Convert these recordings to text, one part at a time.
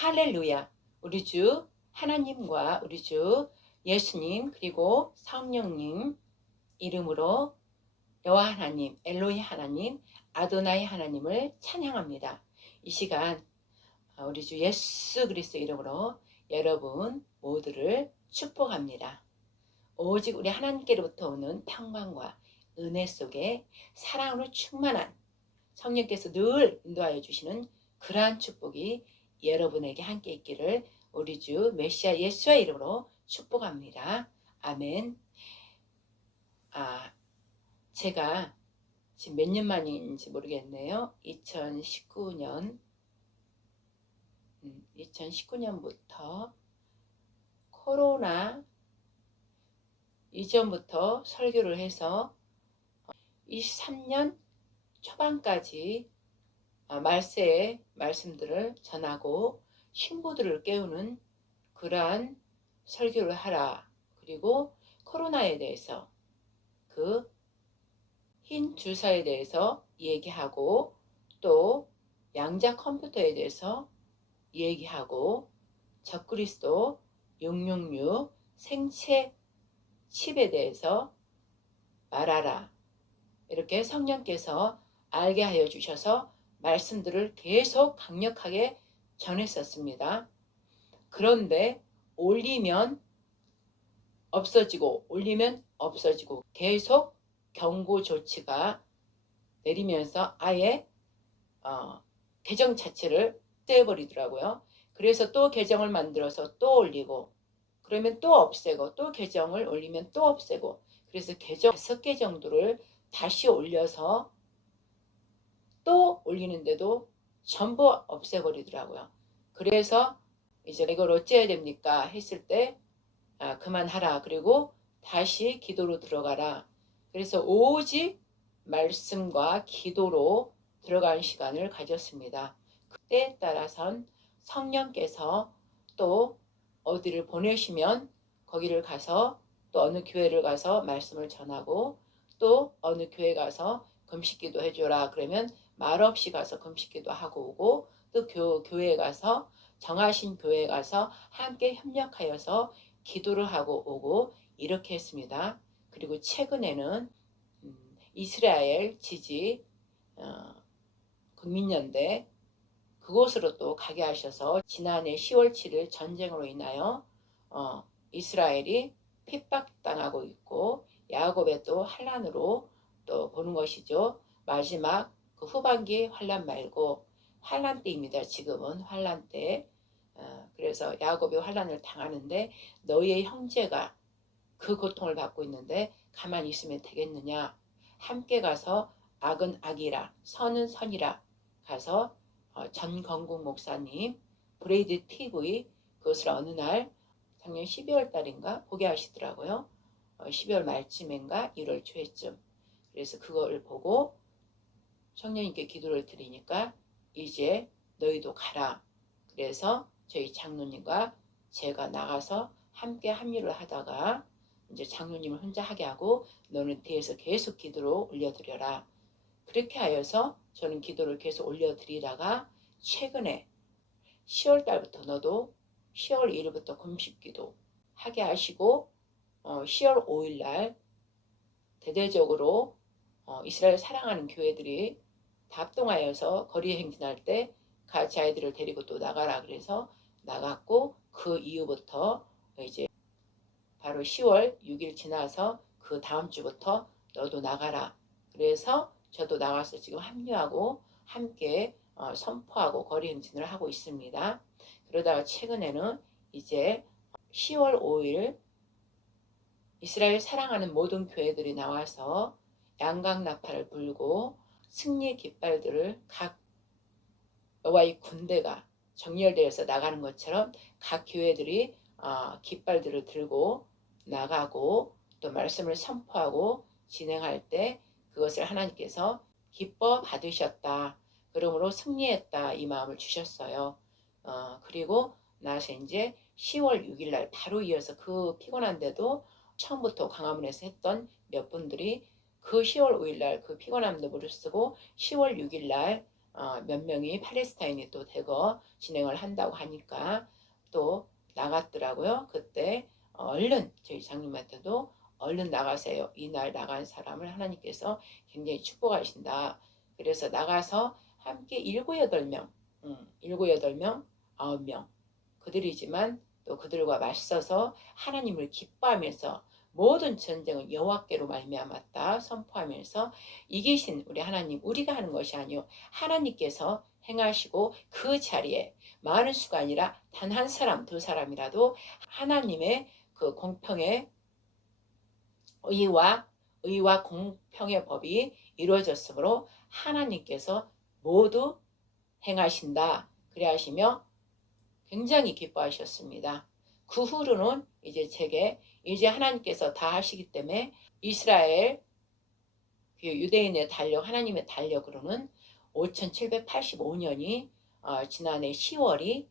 할렐루야. 우리 주 하나님과 우리 주 예수님 그리고 성령님 이름으로 여호와 하나님, 엘로히 하나님, 아도나이 하나님을 찬양합니다. 이 시간 우리 주 예수 그리스도 이름으로 여러분 모두를 축복합니다. 오직 우리 하나님께로부터 오는 평강과 은혜 속에 사랑으로 충만한 성령께서 늘 인도하여 주시는 그러한 축복이 여러분에게 함께 있기를 우리 주 메시아 예수의 이름으로 축복합니다. 아멘. 제가 지금 몇 년 만인지 모르겠네요. 2019년부터 코로나 이전부터 설교를 해서 23년 초반까지 말세의 말씀들을 전하고 신부들을 깨우는 그러한 설교를 하라. 그리고 코로나에 대해서 그 흰 주사에 대해서 얘기하고 또 양자 컴퓨터에 대해서 얘기하고 적그리스도 666 생체 칩에 대해서 말하라. 이렇게 성령께서 알게 하여 주셔서 말씀들을 계속 강력하게 전했었습니다. 그런데 올리면 없어지고 올리면 없어지고 계속 경고 조치가 내리면서 아예 계정 자체를 떼버리더라고요. 그래서 또 계정을 만들어서 또 올리고 그러면 또 없애고 또 계정을 올리면 또 없애고 그래서 계정 5개 정도를 다시 올려서 또 올리는데도 전부 없애버리더라고요. 그래서 이제 이걸 어찌해야 됩니까 했을 때 그만하라. 그리고 다시 기도로 들어가라. 그래서 오직 말씀과 기도로 들어가는 시간을 가졌습니다. 그때에 따라선 성령께서 또 어디를 보내시면 거기를 가서 또 어느 교회를 가서 말씀을 전하고 또 어느 교회 가서 금식기도 해줘라. 그러면 말없이 가서 금식기도 하고 오고 또 교회에 가서 정하신 교회에 가서 함께 협력하여서 기도를 하고 오고 이렇게 했습니다. 그리고 최근에는 이스라엘 지지 국민연대 그곳으로 또 가게 하셔서 지난해 10월 7일 전쟁으로 인하여 이스라엘이 핍박당하고 있고 야곱의 또 환란으로 또 보는 것이죠. 마지막 그 후반기 환란 말고 환란 때입니다. 지금은 환란 때. 그래서 야곱이 환란을 당하는데 너희의 형제가 그 고통을 받고 있는데 가만히 있으면 되겠느냐. 함께 가서 악은 악이라 선은 선이라 가서 전건국 목사님 브레이드 TV 그것을 어느 날 작년 12월 달인가 보게 하시더라고요. 12월 말쯤인가 1월 초에쯤. 그래서 그걸 보고 성령님께 기도를 드리니까 이제 너희도 가라. 그래서 저희 장로님과 제가 나가서 함께 합류를 하다가 이제 장로님을 혼자 하게 하고 너는 뒤에서 계속 기도로 올려드려라. 그렇게 하여서 저는 기도를 계속 올려드리다가 최근에 10월 달부터 너도 10월 1일부터 금식기도 하게 하시고 10월 5일 날 대대적으로 이스라엘 사랑하는 교회들이 다 합동하여서 거리 행진할 때 같이 아이들을 데리고 또 나가라 그래서 나갔고 그 이후부터 이제 바로 10월 6일 지나서 그 다음 주부터 너도 나가라. 그래서 저도 나가서 지금 합류하고 함께 선포하고 거리 행진을 하고 있습니다. 그러다가 최근에는 이제 10월 5일 이스라엘 사랑하는 모든 교회들이 나와서 양각나팔을 불고 승리의 깃발들을 각 여호와의 군대가 정렬되어서 나가는 것처럼 각 교회들이 깃발들을 들고 나가고 또 말씀을 선포하고 진행할 때 그것을 하나님께서 기뻐 받으셨다. 그러므로 승리했다. 이 마음을 주셨어요. 그리고 나서 이제 10월 6일 날 바로 이어서 그 피곤한데도 처음부터 광화문에서 했던 몇 분들이 그 10월 5일 날 그 피곤함도 무릅쓰고 10월 6일 날 몇 명이 팔레스타인이 또 대거 진행을 한다고 하니까 또 나갔더라고요. 그때 얼른 저희 장님한테도 얼른 나가세요. 이날 나간 사람을 하나님께서 굉장히 축복하신다. 그래서 나가서 함께 7, 8명, 7, 8명, 9명 그들이지만 또 그들과 맞서서 하나님을 기뻐하면서 모든 전쟁은 여호와께로 말미암았다 선포하면서 이기신 우리 하나님, 우리가 하는 것이 아니요 하나님께서 행하시고 그 자리에 많은 수가 아니라 단 한 사람, 두 사람이라도 하나님의 그 공평의 의와 공평의 법이 이루어졌으므로 하나님께서 모두 행하신다. 그래 하시며 굉장히 기뻐하셨습니다. 그 후로는 이제 제게 이제 하나님께서 다 하시기 때문에 이스라엘 그 유대인의 달력, 하나님의 달력으로는 5785년이 지난해 10월이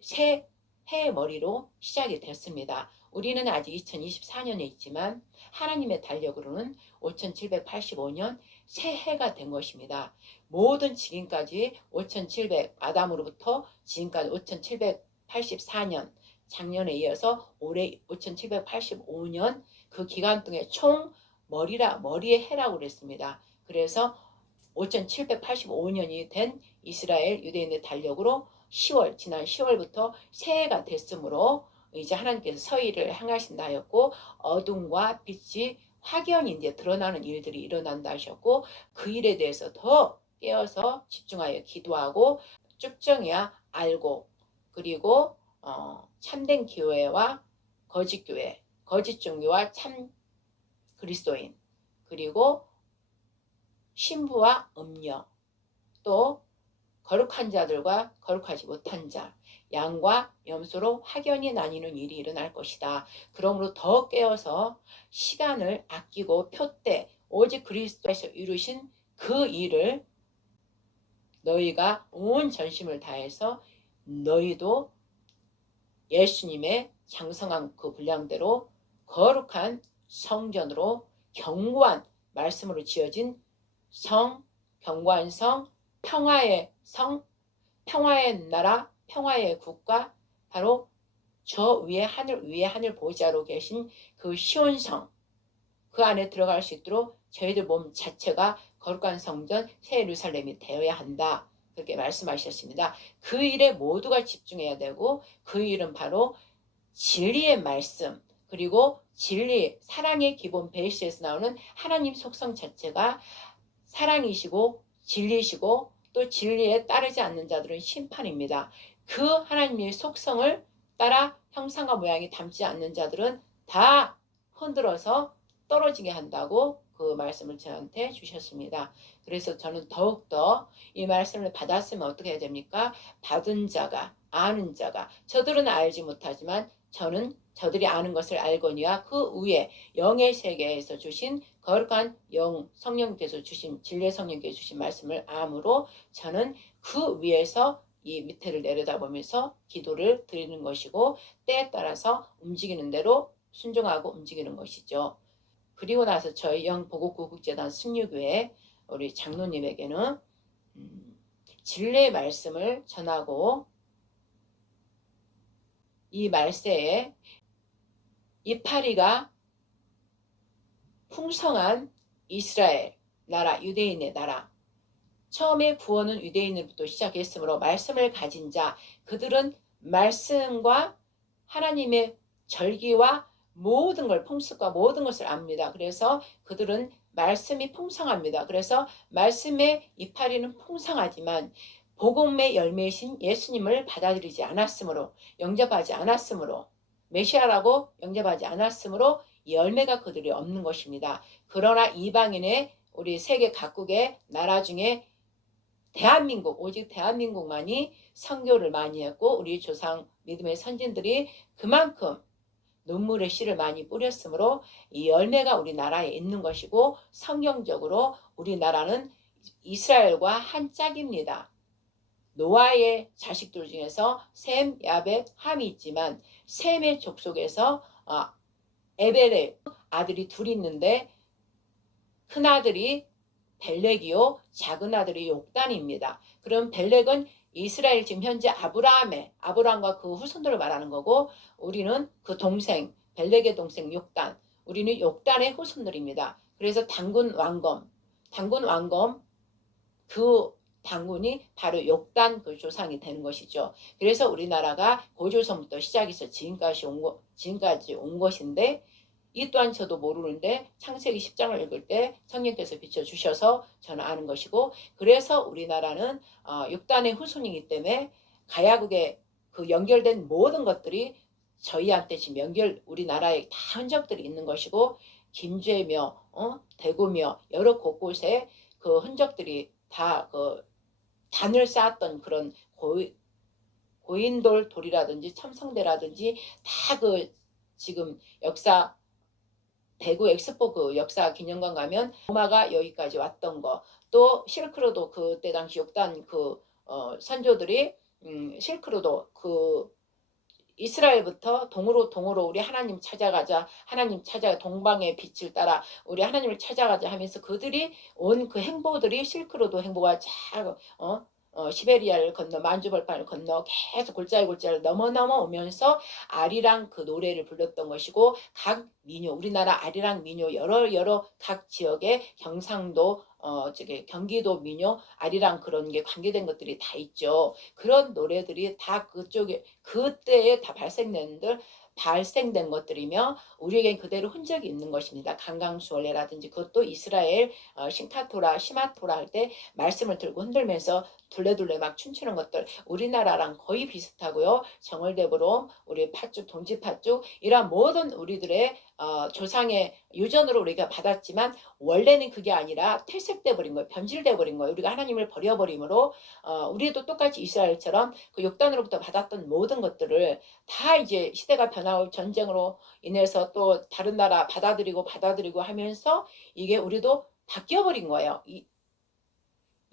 새 해의 머리로 시작이 됐습니다. 우리는 아직 2024년에 있지만 하나님의 달력으로는 5785년 새해가 된 것입니다. 모든 지금까지 5700 아담으로부터 지금까지 5784년 작년에 이어서 올해 5785년 그 기간 동안 총 머리의 해라고 그랬습니다. 그래서 5785년이 된 이스라엘 유대인의 달력으로 지난 10월부터 새해가 됐으므로 이제 하나님께서 서희를 행하신다 하였고 어둠과 빛이 확연히 이제 드러나는 일들이 일어난다 하셨고 그 일에 대해서 더 깨어서 집중하여 기도하고 쭉정해야 알고 그리고 참된 교회와 거짓 교회, 거짓 종교와 참 그리스도인 그리고 신부와 음녀 또 거룩한 자들과 거룩하지 못한 자 양과 염소로 확연히 나뉘는 일이 일어날 것이다. 그러므로 더 깨어서 시간을 아끼고 표때 오직 그리스도에서 이루신 그 일을 너희가 온 전심을 다해서 너희도 예수님의 장성한 그 분량대로 거룩한 성전으로 견고한 말씀으로 지어진 성, 견고한 성, 평화의 성, 평화의 나라, 평화의 국가 바로 저 위에 하늘 보좌로 계신 그 시온성 그 안에 들어갈 수 있도록 저희들 몸 자체가 거룩한 성전 새 예루살렘이 되어야 한다. 그렇게 말씀하셨습니다. 그 일에 모두가 집중해야 되고 그 일은 바로 진리의 말씀 그리고 진리, 사랑의 기본 베이스에서 나오는 하나님 속성 자체가 사랑이시고 진리시고 또 진리에 따르지 않는 자들은 심판입니다. 그 하나님의 속성을 따라 형상과 모양이 닮지 않는 자들은 다 흔들어서 떨어지게 한다고 그 말씀을 저한테 주셨습니다. 그래서 저는 더욱더 이 말씀을 받았으면 어떻게 해야 됩니까? 받은 자가 아는 자가 저들은 알지 못하지만 저는 저들이 아는 것을 알거니와 그 위에 영의 세계에서 주신 거룩한 영 성령께서 주신 진리의 성령께서 주신 말씀을 암으로 저는 그 위에서 이 밑에를 내려다보면서 기도를 드리는 것이고 때에 따라서 움직이는 대로 순종하고 움직이는 것이죠. 그리고 나서 저희 영보국구국재단 승유교회 우리 장로님에게는 진리의 말씀을 전하고 이 말세에 이파리가 풍성한 이스라엘 나라 유대인의 나라 처음에 구원은 유대인으로부터 시작했으므로 말씀을 가진 자 그들은 말씀과 하나님의 절기와 모든 걸 풍습과 모든 것을 압니다. 그래서 그들은 말씀이 풍성합니다. 그래서 말씀의 이파리는 풍성하지만 복음의 열매이신 예수님을 받아들이지 않았으므로 영접하지 않았으므로 메시아라고 영접하지 않았으므로 열매가 그들이 없는 것입니다. 그러나 이방인의 우리 세계 각국의 나라 중에 대한민국 오직 대한민국만이 선교를 많이 했고 우리 조상 믿음의 선진들이 그만큼 눈물의 씨를 많이 뿌렸으므로 이 열매가 우리나라에 있는 것이고 성경적으로 우리나라는 이스라엘과 한 짝입니다. 노아의 자식들 중에서 셈, 야벳, 함이 있지만 셈의 족속에서 에벨의 아들이 둘이 있는데 큰아들이 벨렉이요 작은 아들이 욕단입니다. 그럼 벨렉은 이스라엘 지금 현재 아브라함과 그 후손들을 말하는 거고, 우리는 그 동생 벨렉의 동생 욕단, 우리는 욕단의 후손들입니다. 그래서 당군 왕검 그 당군이 바로 욕단 그 조상이 되는 것이죠. 그래서 우리나라가 고조선부터 시작해서 지금까지 온 것인데, 이 또한 저도 모르는데 창세기 10장을 읽을 때 성령께서 비춰주셔서 저는 아는 것이고, 그래서 우리나라는 육단의 후손이기 때문에 가야국에 그 연결된 모든 것들이 저희한테 지금 우리나라에 다 흔적들이 있는 것이고, 김제며 대구며 여러 곳곳에 그 흔적들이 다 그 단을 쌓았던 그런 고인돌 돌이라든지 첨성대라든지 다 그 지금 역사 대구 엑스포 그 역사 기념관 가면 로마가 여기까지 왔던 거, 또 실크로도 그때 당시 욕단 그 선조들이 실크로도 그 이스라엘부터 동으로 우리 하나님 찾아가자, 하나님 찾아 동방의 빛을 따라 우리 하나님을 찾아가자 하면서 그들이 온 그 행보들이 실크로드 행보가 시베리아를 건너 만주벌판을 건너 계속 골짜기 넘어 오면서 아리랑 그 노래를 불렀던 것이고, 각 민요, 우리나라 아리랑 민요 여러 각 지역의 경상도 저기 경기도 민요 아리랑 그런 게 관계된 것들이 다 있죠. 그런 노래들이 다 그쪽에 그때에 다 발생된 것들이며 우리에겐 그대로 흔적이 있는 것입니다. 강강수월래라든지 그것도 이스라엘 싱타토라 시마토라 할 때 말씀을 들고 흔들면서 둘레둘레 막 춤추는 것들 우리나라랑 거의 비슷하고요. 정월대보름 우리 팥죽 동지팥죽 이런 모든 우리들의 조상의 유전으로 우리가 받았지만 원래는 그게 아니라 퇴색돼 버린 거예요. 변질돼 버린 거예요. 우리가 하나님을 버려버림으로 우리도 똑같이 이스라엘처럼 그 욕단으로부터 받았던 모든 것들을 다 이제 시대가 변하고 전쟁으로 인해서 또 다른 나라 받아들이고 하면서 이게 우리도 바뀌어버린 거예요.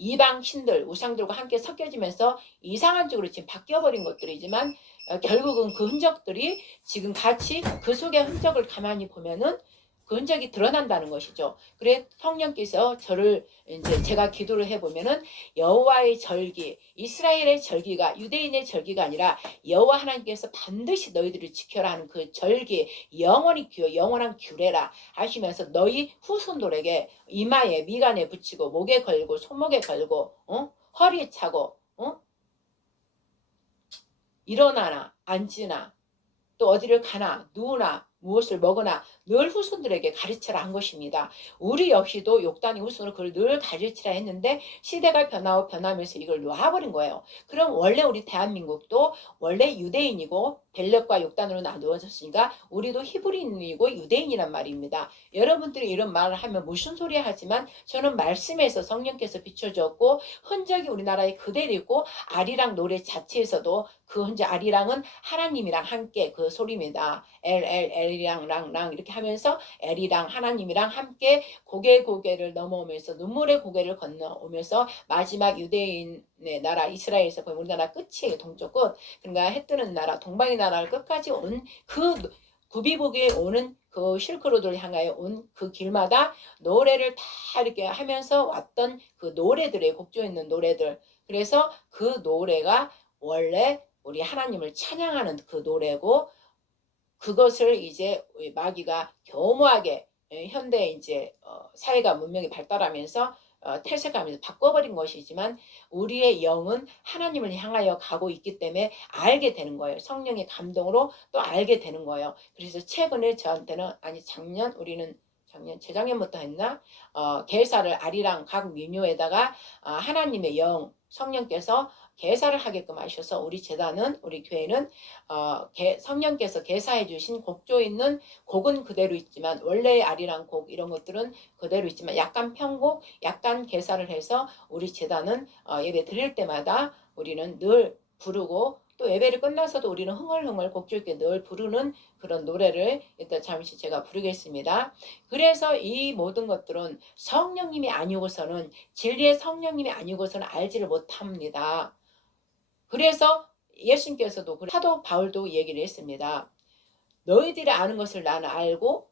이방 신들 우상들과 함께 섞여지면서 이상한 쪽으로 지금 바뀌어버린 것들이지만 결국은 그 흔적들이 지금 같이 그 속의 흔적을 가만히 보면은 그 흔적이 드러난다는 것이죠. 그래 성령께서 저를 이제 제가 기도를 해보면은 여호와의 절기, 이스라엘의 절기가 유대인의 절기가 아니라 여호와 하나님께서 반드시 너희들을 지켜라 하는 그 절기, 영원한 규례라 하시면서 너희 후손들에게 이마에 미간에 붙이고 목에 걸고 손목에 걸고 허리에 차고 일어나나 앉으나 또 어디를 가나 누우나 무엇을 먹으나 늘 후손들에게 가르치라 한 것입니다. 우리 역시도 욕단의 후손을 그걸 늘 가르치라 했는데 시대가 변하면서 이걸 놔버린 거예요. 그럼 원래 우리 대한민국도 원래 유대인이고 벨렉과 욕단으로 나누어졌으니까 우리도 히브리인이고 유대인이란 말입니다. 여러분들이 이런 말을 하면 무슨 소리 하지만 저는 말씀에서 성령께서 비춰줬고 흔적이 우리나라에 그대로 있고 아리랑 노래 자체에서도 그 흔적 아리랑은 하나님이랑 함께 그 소리입니다. 엘이랑 랑 이렇게 하면서 엘이랑 하나님이랑 함께 고개를 넘어오면서 눈물의 고개를 건너오면서 마지막 유대인의 나라 이스라엘에서 거의 우리나라 끝이에요. 동쪽 끝. 그러니까 해 뜨는 나라 동방의 나라를 끝까지 온 그 구비복에 오는 그 실크로드를 향하여 온 그 길마다 노래를 다 이렇게 하면서 왔던 그 노래들의 곡조 있는 노래들. 그래서 그 노래가 원래 우리 하나님을 찬양하는 그 노래고 그것을 이제 마귀가 교묘하게 현대 이제 사회가 문명이 발달하면서 퇴색하면서 바꿔버린 것이지만 우리의 영은 하나님을 향하여 가고 있기 때문에 알게 되는 거예요. 성령의 감동으로 또 알게 되는 거예요. 그래서 최근에 저한테는 재작년부터 했나 개사를 아리랑 각 민요에다가 하나님의 영 성령께서 개사를 하게끔 하셔서 우리 재단은 우리 교회는 성령께서 개사해 주신 곡조 있는 곡은 그대로 있지만 원래의 아리랑 곡 이런 것들은 그대로 있지만 약간 편곡 약간 개사를 해서 우리 재단은 예배 드릴 때마다 우리는 늘 부르고 또 예배를 끝나서도 우리는 흥얼흥얼 곡조 있게 늘 부르는 그런 노래를 일단 잠시 제가 부르겠습니다. 그래서 이 모든 것들은 성령님이 아니고서는 진리의 성령님이 아니고서는 알지를 못합니다. 그래서 예수님께서도 사도 바울도 얘기를 했습니다. 너희들이 아는 것을 나는 알고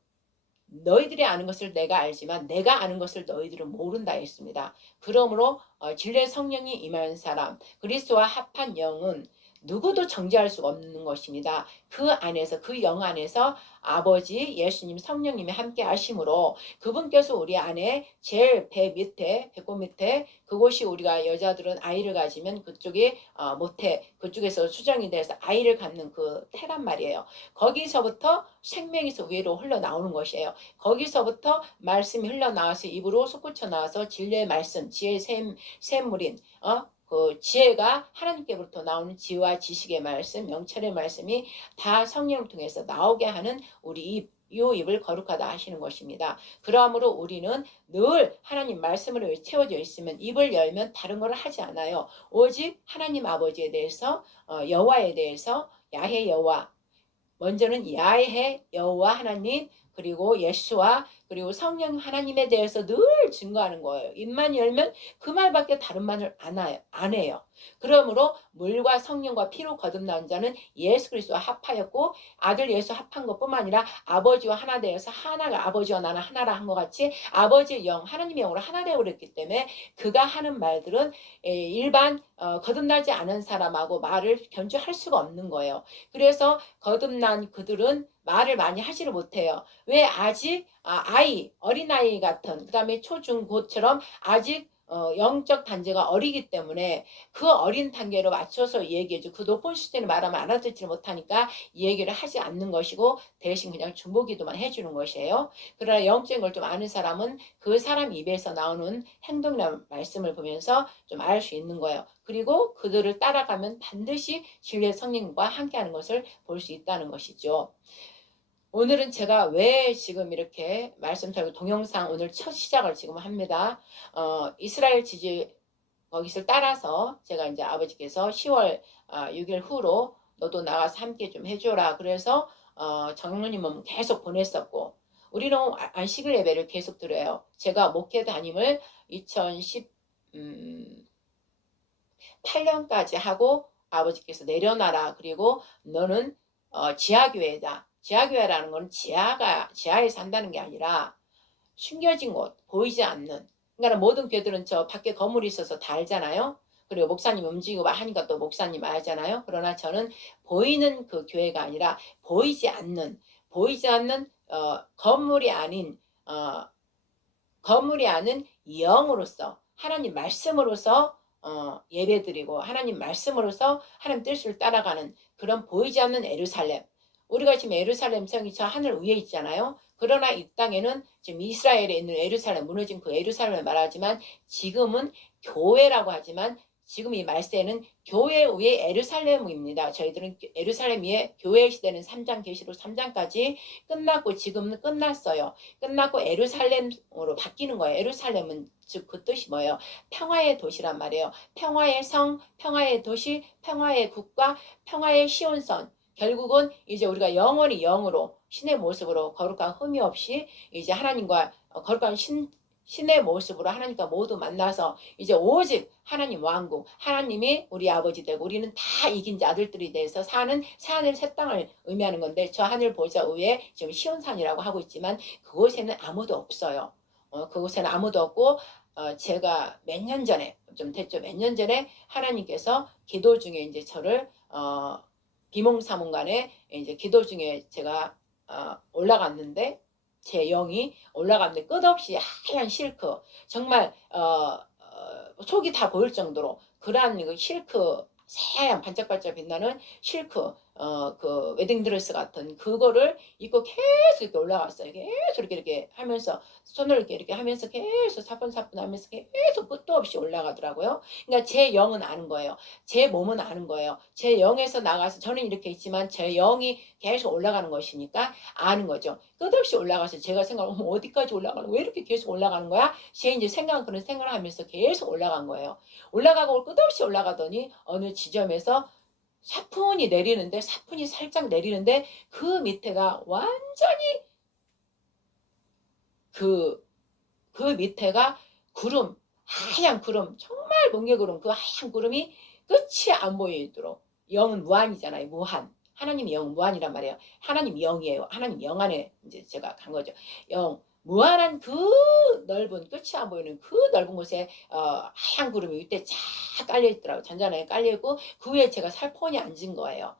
너희들이 아는 것을 내가 알지만 내가 아는 것을 너희들은 모른다 했습니다. 그러므로 진리의 성령이 임한 사람, 그리스도와 합한 영은 누구도 정죄할 수가 없는 것입니다. 그 안에서, 그 영 안에서 아버지, 예수님, 성령님이 함께 하심으로 그분께서 우리 안에 제일 배 밑에, 배꼽 밑에, 그곳이 우리가 여자들은 아이를 가지면 그쪽이 모태, 그쪽에서 수정이 돼서 아이를 갖는 그 태란 말이에요. 거기서부터 생명에서 위로 흘러나오는 것이에요. 거기서부터 말씀이 흘러나와서 입으로 솟구쳐 나와서 진리의 말씀, 지혜의 샘물인 그 지혜가 하나님께로부터 나오는 지혜와 지식의 말씀, 영철의 말씀이 다 성령을 통해서 나오게 하는 우리 이 입을 거룩하다 하시는 것입니다. 그러므로 우리는 늘 하나님 말씀으로 채워져 있으면 입을 열면 다른 걸 하지 않아요. 오직 하나님 아버지에 대해서 여호와에 대해서 야훼 여호와, 먼저는 야훼 여호와 하나님, 그리고 예수와 그리고 성령 하나님에 대해서 늘 증거하는 거예요. 입만 열면 그 말밖에 다른 말을 안 해요. 그러므로 물과 성령과 피로 거듭난 자는 예수 그리스도와 합하였고, 아들 예수 합한 것뿐만 아니라 아버지와 하나 되어서 하나가, 아버지와 나는 하나라 한 것 같이 아버지의 영, 하나님의 영으로 하나 되어 그랬기 때문에 그가 하는 말들은 일반 거듭나지 않은 사람하고 말을 견주할 수가 없는 거예요. 그래서 거듭난 그들은 말을 많이 하지를 못해요. 왜? 아직 아이, 어린아이 같은, 그 다음에 초중고처럼 아직 영적 단계가 어리기 때문에 그 어린 단계로 맞춰서 얘기해줘. 그 높은 수준을 말하면 알아듣지 못하니까 얘기를 하지 않는 것이고 대신 그냥 중보기도만 해주는 것이에요. 그러나 영적인 걸 좀 아는 사람은 그 사람 입에서 나오는 행동이나 말씀을 보면서 좀 알 수 있는 거예요. 그리고 그들을 따라가면 반드시 진리의 성령과 함께하는 것을 볼 수 있다는 것이죠. 오늘은 제가 왜 지금 이렇게 말씀드리고 동영상 오늘 첫 시작을 지금 합니다. 이스라엘 지지 거기서 따라서 제가 이제 아버지께서 10월 6일 후로 너도 나가서 함께 좀 해줘라. 그래서 장로님은 계속 보냈었고, 우리는 안식일 예배를 계속 드려요. 제가 목회 담임을 2018년까지 하고 아버지께서 내려놔라. 그리고 너는 지하교회다. 지하교회라는 건 지하에 산다는 게 아니라 숨겨진 곳, 보이지 않는. 그러니까 모든 교회들은 저 밖에 건물이 있어서 다 알잖아요. 그리고 목사님 움직이고 하니까 또 목사님 알잖아요. 그러나 저는 보이는 그 교회가 아니라 보이지 않는 건물이 아닌 영으로서, 하나님 말씀으로서 예배드리고 하나님 말씀으로서 하나님 뜻을 따라가는 그런 보이지 않는 예루살렘. 우리가 지금 예루살렘 성이 저 하늘 위에 있잖아요. 그러나 이 땅에는 지금 이스라엘에 있는 예루살렘, 무너진 그 예루살렘을 말하지만 지금은 교회라고 하지만 지금 이 말세는 교회 위에 예루살렘입니다. 저희들은 예루살렘 위에 교회 시대는 3장 계시록 3장까지 끝났고 지금은 끝났어요. 끝났고 예루살렘으로 바뀌는 거예요. 예루살렘은 즉 그 뜻이 뭐예요? 평화의 도시란 말이에요. 평화의 성, 평화의 도시, 평화의 국가, 평화의 시온선. 결국은 이제 우리가 영원히 영으로 신의 모습으로 거룩한 흠이 없이 이제 하나님과 거룩한 신의 모습으로 하나님과 모두 만나서 이제 오직 하나님 왕국, 하나님이 우리 아버지 되고 우리는 다 이긴 자들들이 돼서 사는 새하늘 새 땅을 의미하는 건데, 저 하늘 보좌 위에 지금 시온산이라고 하고 있지만 그곳에는 아무도 없어요. 그곳에는 아무도 없고 제가 몇 년 전에, 좀 됐죠, 몇 년 전에 하나님께서 기도 중에 이제 저를 비몽사몽간에 이제 기도 중에 제가 올라갔는데, 제 영이 올라갔는데 끝없이 하얀 실크, 정말 속이 다 보일 정도로 그러한 그 실크, 새하얀 반짝반짝 빛나는 실크 그 웨딩드레스 같은 그거를 입고 계속 이렇게 올라갔어요. 계속 이렇게 하면서 손을 이렇게 하면서 계속 사뿐사뿐 하면서 계속 끝도 없이 올라가더라고요. 그러니까 제 영은 아는 거예요. 제 몸은 아는 거예요. 제 영에서 나가서 저는 이렇게 있지만 제 영이 계속 올라가는 것이니까 아는 거죠. 끝없이 올라가서 제가 생각하면 어디까지 올라가는, 왜 이렇게 계속 올라가는 거야? 제 이제 생각은 그런 생각을 하면서 계속 올라간 거예요. 올라가고 끝없이 올라가더니 어느 지점에서 사푼이 내리는데, 사푼이 살짝 내리는데 그 밑에가 완전히 그 밑에가 구름, 하얀 구름, 정말 뭉게구름, 그 하얀 구름이 끝이 안 보이도록, 영은 무한이잖아요. 무한. 하나님이 영 무한이란 말이에요. 하나님 영이에요. 하나님 영 안에 이제 제가 간 거죠. 영 무한한 그 넓은 끝이 안 보이는 그 넓은 곳에 하얀 구름이 이때 쫙 깔려 있더라고요. 잔잔하게 깔려 있고 그 위에 제가 살포니 앉은 거예요.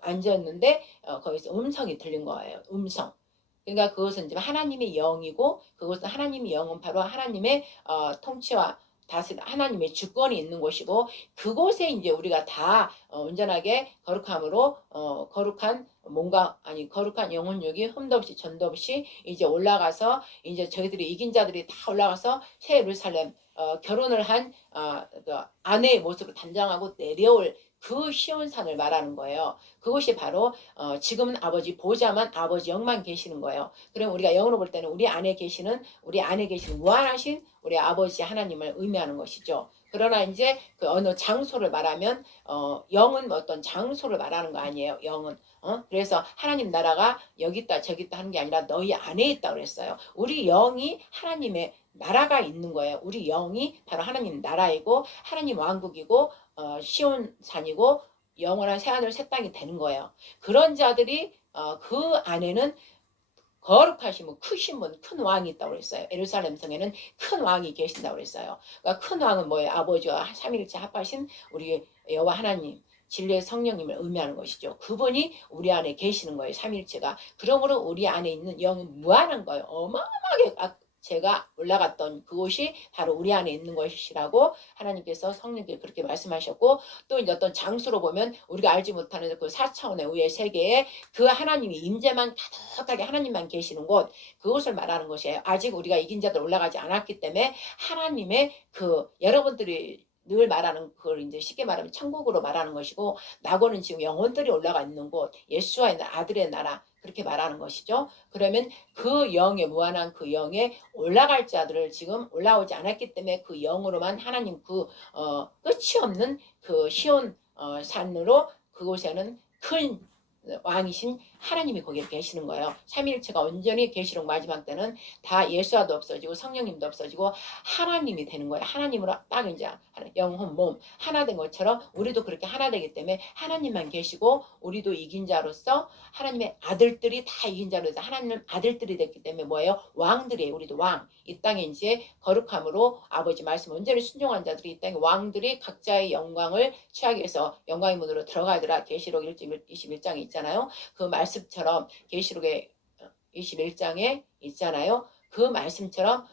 앉았는데 거기서 음성이 들린 거예요. 음성. 그러니까 그것은 이제 하나님의 영이고 그것은 하나님의 영은 바로 하나님의 통치와 다스 하나님의 주권이 있는 곳이고 그곳에 이제 우리가 다 온전하게 거룩함으로 거룩한 뭔가 아니 거룩한 영혼육이 흠도 없이 전도 없이 이제 올라가서 이제 저희들이 이긴 자들이 다 올라가서 새 예루살렘 결혼을 한 그 아내의 모습을 단장하고 내려올 그 시온산을 말하는 거예요. 그것이 바로 지금은 아버지 보좌만 아버지 영만 계시는 거예요. 그럼 우리가 영으로 볼 때는 우리 안에 계시는 무한하신 우리 아버지 하나님을 의미하는 것이죠. 그러나 이제 그 어느 장소를 말하면 영은 어떤 장소를 말하는 거 아니에요. 영은 그래서 하나님 나라가 여기 있다 저기 있다 하는 게 아니라 너희 안에 있다 그랬어요. 우리 영이 하나님의 나라가 있는 거예요. 우리 영이 바로 하나님 나라이고 하나님 왕국이고 시온산이고 영원한 새하늘 새 땅이 되는 거예요. 그런 자들이 그 안에는 거룩하신 분, 크신 분, 큰 왕이 있다고 그랬어요. 예루살렘 성에는 큰 왕이 계신다고 그랬어요. 그러니까 큰 왕은 뭐예요? 아버지와 삼위일체 합하신 우리 여호와 하나님, 진리의 성령님을 의미하는 것이죠. 그분이 우리 안에 계시는 거예요. 삼위일체가. 그러므로 우리 안에 있는 영은 무한한 거예요. 어마어마하게 제가 올라갔던 그곳이 바로 우리 안에 있는 것이라고 하나님께서 성령께서 그렇게 말씀하셨고 또 이제 어떤 장소로 보면 우리가 알지 못하는 그 4차원의 우의 세계에 그 하나님이 임재만 가득하게 하나님만 계시는 곳 그것을 말하는 것이에요. 아직 우리가 이긴 자들 올라가지 않았기 때문에 하나님의 그 여러분들이 늘 말하는 그걸 이제 쉽게 말하면 천국으로 말하는 것이고 낙원은 지금 영혼들이 올라가 있는 곳 예수와 아들의 나라 그렇게 말하는 것이죠. 그러면 그 영에 무한한 그 영에 올라갈 자들을 지금 올라오지 않았기 때문에 그 영으로만 하나님 그 끝이 없는 그 시온 산으로 그곳에는 큰 왕이신 하나님이 거기에 계시는 거예요. 삼위일체가 온전히 계시록 마지막 때는 다 예수와도 없어지고 성령님도 없어지고 하나님이 되는 거예요. 하나님으로 딱 이제 영혼 몸 하나 된 것처럼 우리도 그렇게 하나 되기 때문에 하나님만 계시고 우리도 이긴 자로서 하나님의 아들들이 다 이긴 자로서 하나님 아들들이 됐기 때문에 뭐예요? 왕들이에요. 우리도 왕. 이 땅에 이제 거룩함으로 아버지 말씀 온전히 순종한 자들이 이 땅에 왕들이 각자의 영광을 취하기 위해서 영광의 문으로 들어가더라. 계시록 21장에 있잖아요. 그 말씀처럼 계시록의 21장에 있잖아요. 그 말씀처럼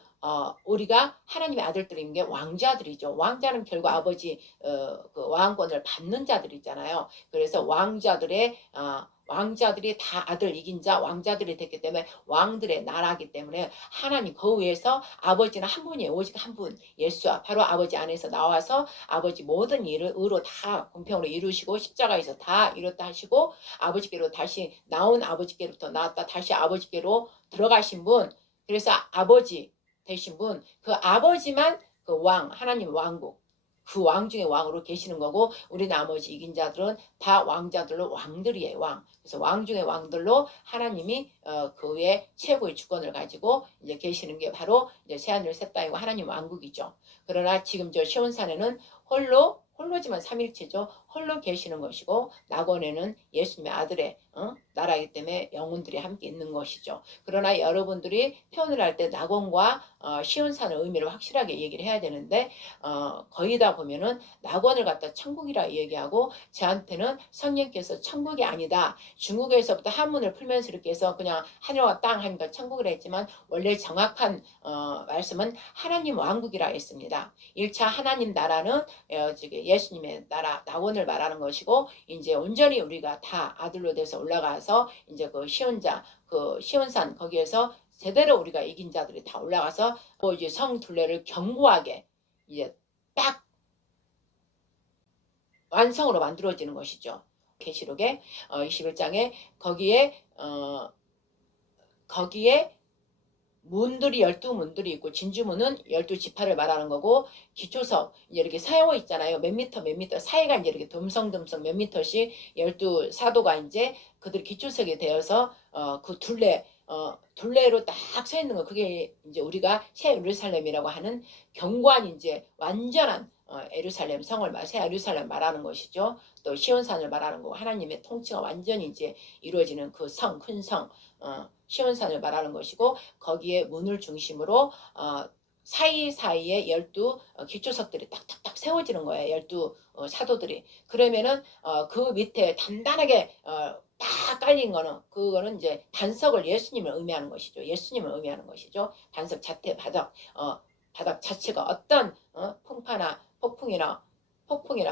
우리가 하나님의 아들들인 게 왕자들이죠. 왕자는 결국 아버지 그 왕권을 받는 자들이잖아요. 그래서 왕자들이 다 아들 이긴 자 왕자들이 됐기 때문에 왕들의 나라이기 때문에 하나님 그 위에서 아버지는 한 분이에요. 오직 한 분 예수와 바로 아버지 안에서 나와서 아버지 모든 일을 의로 다 공평으로 이루시고 십자가에서 다 이뤘다 하시고 아버지께로 다시 나온 아버지께로부터 나왔다 다시 아버지께로 들어가신 분 그래서 아버지 되신 분 그 아버지만 그 왕 하나님 왕국 그 왕 중에 왕으로 계시는 거고 우리 나머지 이긴 자들은 다 왕자들로 왕들이에요. 왕. 그래서 왕 중에 왕들로 하나님이 그 위에 최고의 주권을 가지고 이제 계시는 게 바로 이제 새하늘 새 땅이고 하나님 왕국이죠. 그러나 지금 저 시온산에는 홀로지만 삼일체죠. 홀로 계시는 것이고 낙원에는 예수님의 아들의 나라이기 때문에 영혼들이 함께 있는 것이죠. 그러나 여러분들이 표현을 할 때 낙원과 시온산의 의미를 확실하게 얘기를 해야 되는데 거의 다 보면은 낙원을 갖다 천국이라 얘기하고 저한테는 성령께서 천국이 아니다. 중국에서부터 한문을 풀면서 이렇게 해서 그냥 하늘과 땅 하니까 천국이라 했지만 원래 정확한 말씀은 하나님 왕국이라 했습니다. 1차 하나님 나라는 예수님의 나라 낙원을 말하는 것이고 이제 온전히 우리가 다 아들로 돼서 올라가서 이제 그 시온산 거기에서 제대로 우리가 이긴 자들이 다 올라가서 이제 성 둘레를 견고하게 이제 딱 완성으로 만들어지는 것이죠. 계시록의 21장에 거기에 문들이 12문들이 있고 진주문은 12지파를 말하는 거고 기초석 이렇게 사용어 있잖아요. 몇 미터 사이가 이제 이렇게 듬성듬성 몇 미터씩 12사도가 이제 그들이 기초석이 되어서 그 둘레로 딱 서 있는 거 그게 이제 우리가 새 예루살렘이라고 하는 견고한 이제 완전한 예루살렘 성을 새 예루살렘 말하는 것이죠. 또 시온산을 말하는 거고 하나님의 통치가 완전히 이제 이루어지는 그 성, 큰 성, 시온산을 말하는 것이고 거기에 문을 중심으로 사이사이에 12 기초석들이 딱딱딱 세워지는 거예요. 12 사도들이. 그러면은 그 밑에 단단하게 딱 깔린 거는 그거는 이제 반석을 예수님을 의미하는 것이죠. 예수님을 의미하는 것이죠. 반석 자체 바닥 바닥 자체가 어떤 풍파나 폭풍이나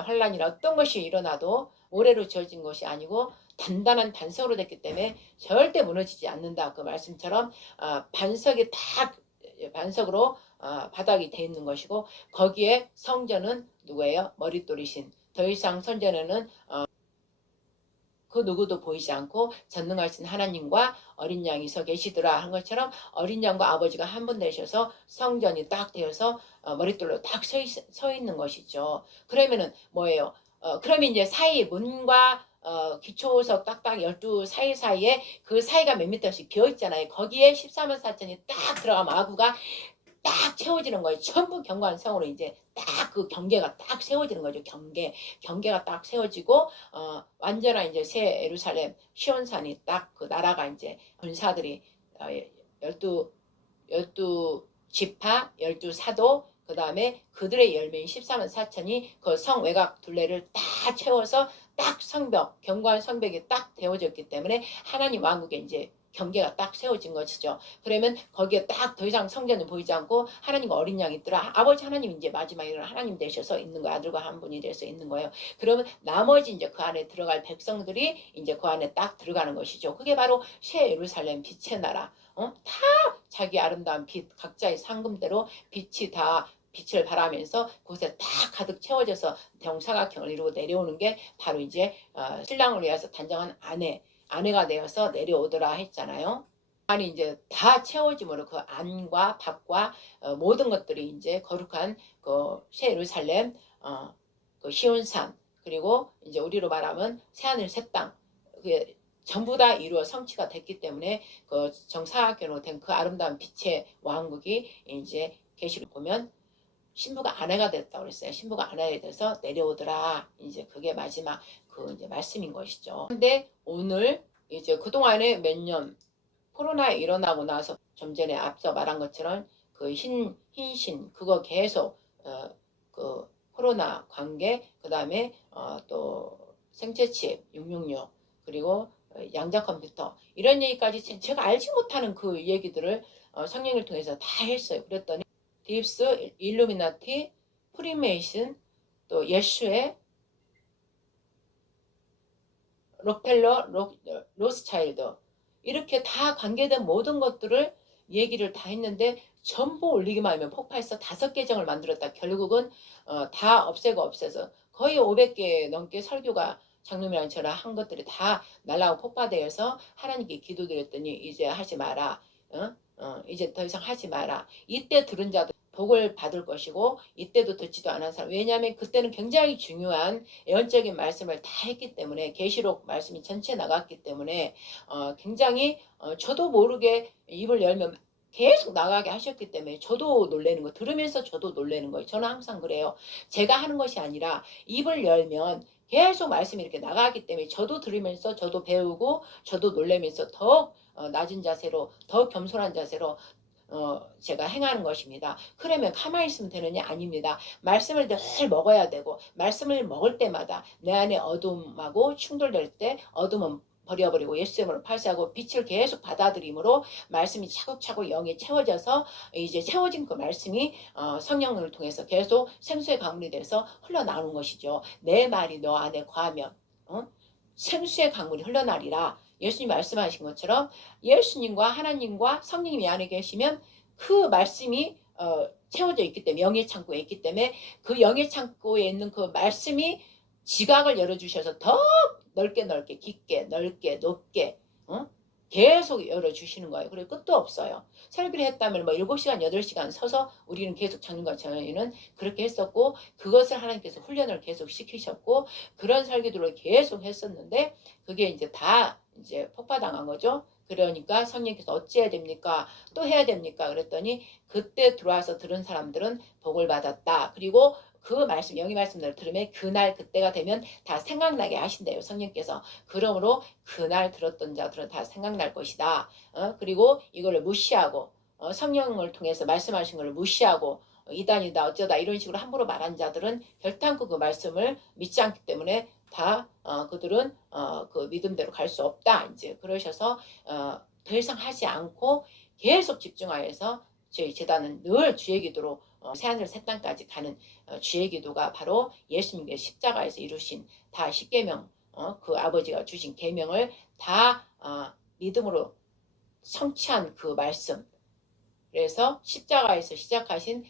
환란이나 어떤 것이 일어나도 모래로 지어진 것이 아니고 단단한 반석으로 됐기 때문에 절대 무너지지 않는다. 그 말씀처럼 반석이 딱 반석으로 바닥이 돼 있는 것이고 거기에 성전은 누구예요? 머릿돌이신. 더 이상 성전에는 그 누구도 보이지 않고 전능하신 하나님과 어린 양이 서 계시더라 한 것처럼 어린 양과 아버지가 한 분 되셔서 성전이 딱 되어서 머릿돌로 딱 서 있는 것이죠. 그러면은 뭐예요? 그러면 이제 사이 문과 기초석 딱딱 12 사이사이에 그 사이가 몇 미터씩 비어 있잖아요. 거기에 14만 4천이 딱 들어가면 아구가 딱 채워지는 거예요. 전부 경관 성으로 이제 딱 그 경계가 딱 세워지는 거죠. 경계가 딱 세워지고 완전한 이제 새 예루살렘 시온산이 딱 그 나라가 이제 군사들이 12 지파 12 사도 그 다음에 그들의 열매인 14만 4천이 그 성 외곽 둘레를 다 채워서 딱 성벽 경관 성벽이 딱 되어졌기 때문에 하나님 왕국에 이제 경계가 딱 세워진 것이죠. 그러면 거기에 딱 더 이상 성전이 보이지 않고 하나님과 어린 양이 있더라. 아버지 하나님 이제 마지막에 하나님 되셔서 있는 거예요. 아들과 한 분이 돼서 있는 거예요. 그러면 나머지 이제 그 안에 들어갈 백성들이 이제 그 안에 딱 들어가는 것이죠. 그게 바로 새 예루살렘 빛의 나라. 다 자기 아름다운 빛 각자의 상금대로 빛이 다 빛을 발하면서 그곳에 다 가득 채워져서 대형사각형을 이루고 내려오는 게 바로 이제 신랑을 위해서 단정한 아내가 되어서 내려오더라 했잖아요. 아니 이제 다 채워짐으로 그 안과 밖과 모든 것들이 이제 거룩한 그 새 예루살렘 그 시온산 그리고 이제 우리로 말하면 새하늘 새 땅 그게 전부 다 이루어 성취가 됐기 때문에 그 정사각형으로 된 그 아름다운 빛의 왕국이 이제 계시록 보면 신부가 아내가 됐다고 그랬어요. 신부가 아내가 돼서 내려오더라. 이제 그게 마지막 그 이제 말씀인 것이죠. 근데 오늘 이제 그동안에 몇 년 코로나 일어나고 나서 좀 전에 앞서 말한 것처럼 그 흰신 그거 계속 그 코로나 관계 그다음에 또 생체칩 666 그리고 양자 컴퓨터 이런 얘기까지 제가 알지 못하는 그 얘기들을 성령을 통해서 다 했어요. 그랬더니 딥스, 일루미나티, 프리메이슨, 또 예수의 록펠러, 로스차일드 이렇게 다 관계된 모든 것들을 얘기를 다 했는데 전부 올리기만 하면 폭파해서 5계정을 만들었다. 결국은 다 없애서 거의 500개 넘게 설교가 장로님이랑 저랑 한 것들이 다 날라오고 폭파되어서 하나님께 기도드렸더니 이제 하지 마라. 이제 더 이상 하지 마라. 이때 들은 자도 복을 받을 것이고 이때도 듣지도 않은 사람 왜냐하면 그때는 굉장히 중요한 예언적인 말씀을 다 했기 때문에 계시록 말씀이 전체 나갔기 때문에 굉장히 저도 모르게 입을 열면 계속 나가게 하셨기 때문에 저도 놀라는 거 들으면서 저도 놀라는 거예요. 저는 항상 그래요. 제가 하는 것이 아니라 입을 열면 계속 말씀이 이렇게 나가기 때문에 저도 들으면서 저도 배우고 저도 놀라면서 더 낮은 자세로 더 겸손한 자세로 제가 행하는 것입니다. 그러면 가만히 있으면 되느냐? 아닙니다. 말씀을 늘 먹어야 되고 말씀을 먹을 때마다 내 안에 어둠하고 충돌될 때 어둠은 버려버리고 예수님으로 발사하고 빛을 계속 받아들임으로 말씀이 차곡차곡 영에 채워져서 이제 채워진 그 말씀이 성령을 통해서 계속 생수의 강물이 돼서 흘러나오는 것이죠. 내 말이 너 안에 거하면 생수의 강물이 흘러나리라. 예수님 말씀하신 것처럼 예수님과 하나님과 성령님이 안에 계시면 그 말씀이 채워져 있기 때문에 영의 창고에 있기 때문에 그 영의 창고에 있는 그 말씀이 지각을 열어주셔서 더 넓게 깊게 넓게 높게 계속 열어주시는 거예요. 그리고 끝도 없어요. 설교를 했다면 뭐 7시간 8시간 서서 우리는 계속 장님과 저희는 그렇게 했었고 그것을 하나님께서 훈련을 계속 시키셨고 그런 설교들을 계속 했었는데 그게 이제 다 이제 폭파당한 거죠. 그러니까 성령께서 어찌해야 됩니까? 또 해야 됩니까? 그랬더니 그때 들어와서 들은 사람들은 복을 받았다. 그리고 그 말씀 영의 말씀대로 들으면 그날 그때가 되면 다 생각나게 하신대요. 성령께서. 그러므로 그날 들었던 자들은 다 생각날 것이다. 그리고 이거를 무시하고 성령을 통해서 말씀하신 것을 무시하고 이단이다 어쩌다 이런 식으로 함부로 말한 자들은 결단코 그 말씀을 믿지 않기 때문에 다 그들은 그 믿음대로 갈 수 없다. 이제 그러셔서 더 이상 하지 않고 계속 집중하여서 저희 재단은 늘 주의 기도로 새하늘 새 땅까지 가는 주의 기도가 바로 예수님께서 십자가에서 이루신 다 십계명 그 아버지가 주신 계명을 다 믿음으로 성취한 그 말씀. 그래서 십자가에서 시작하신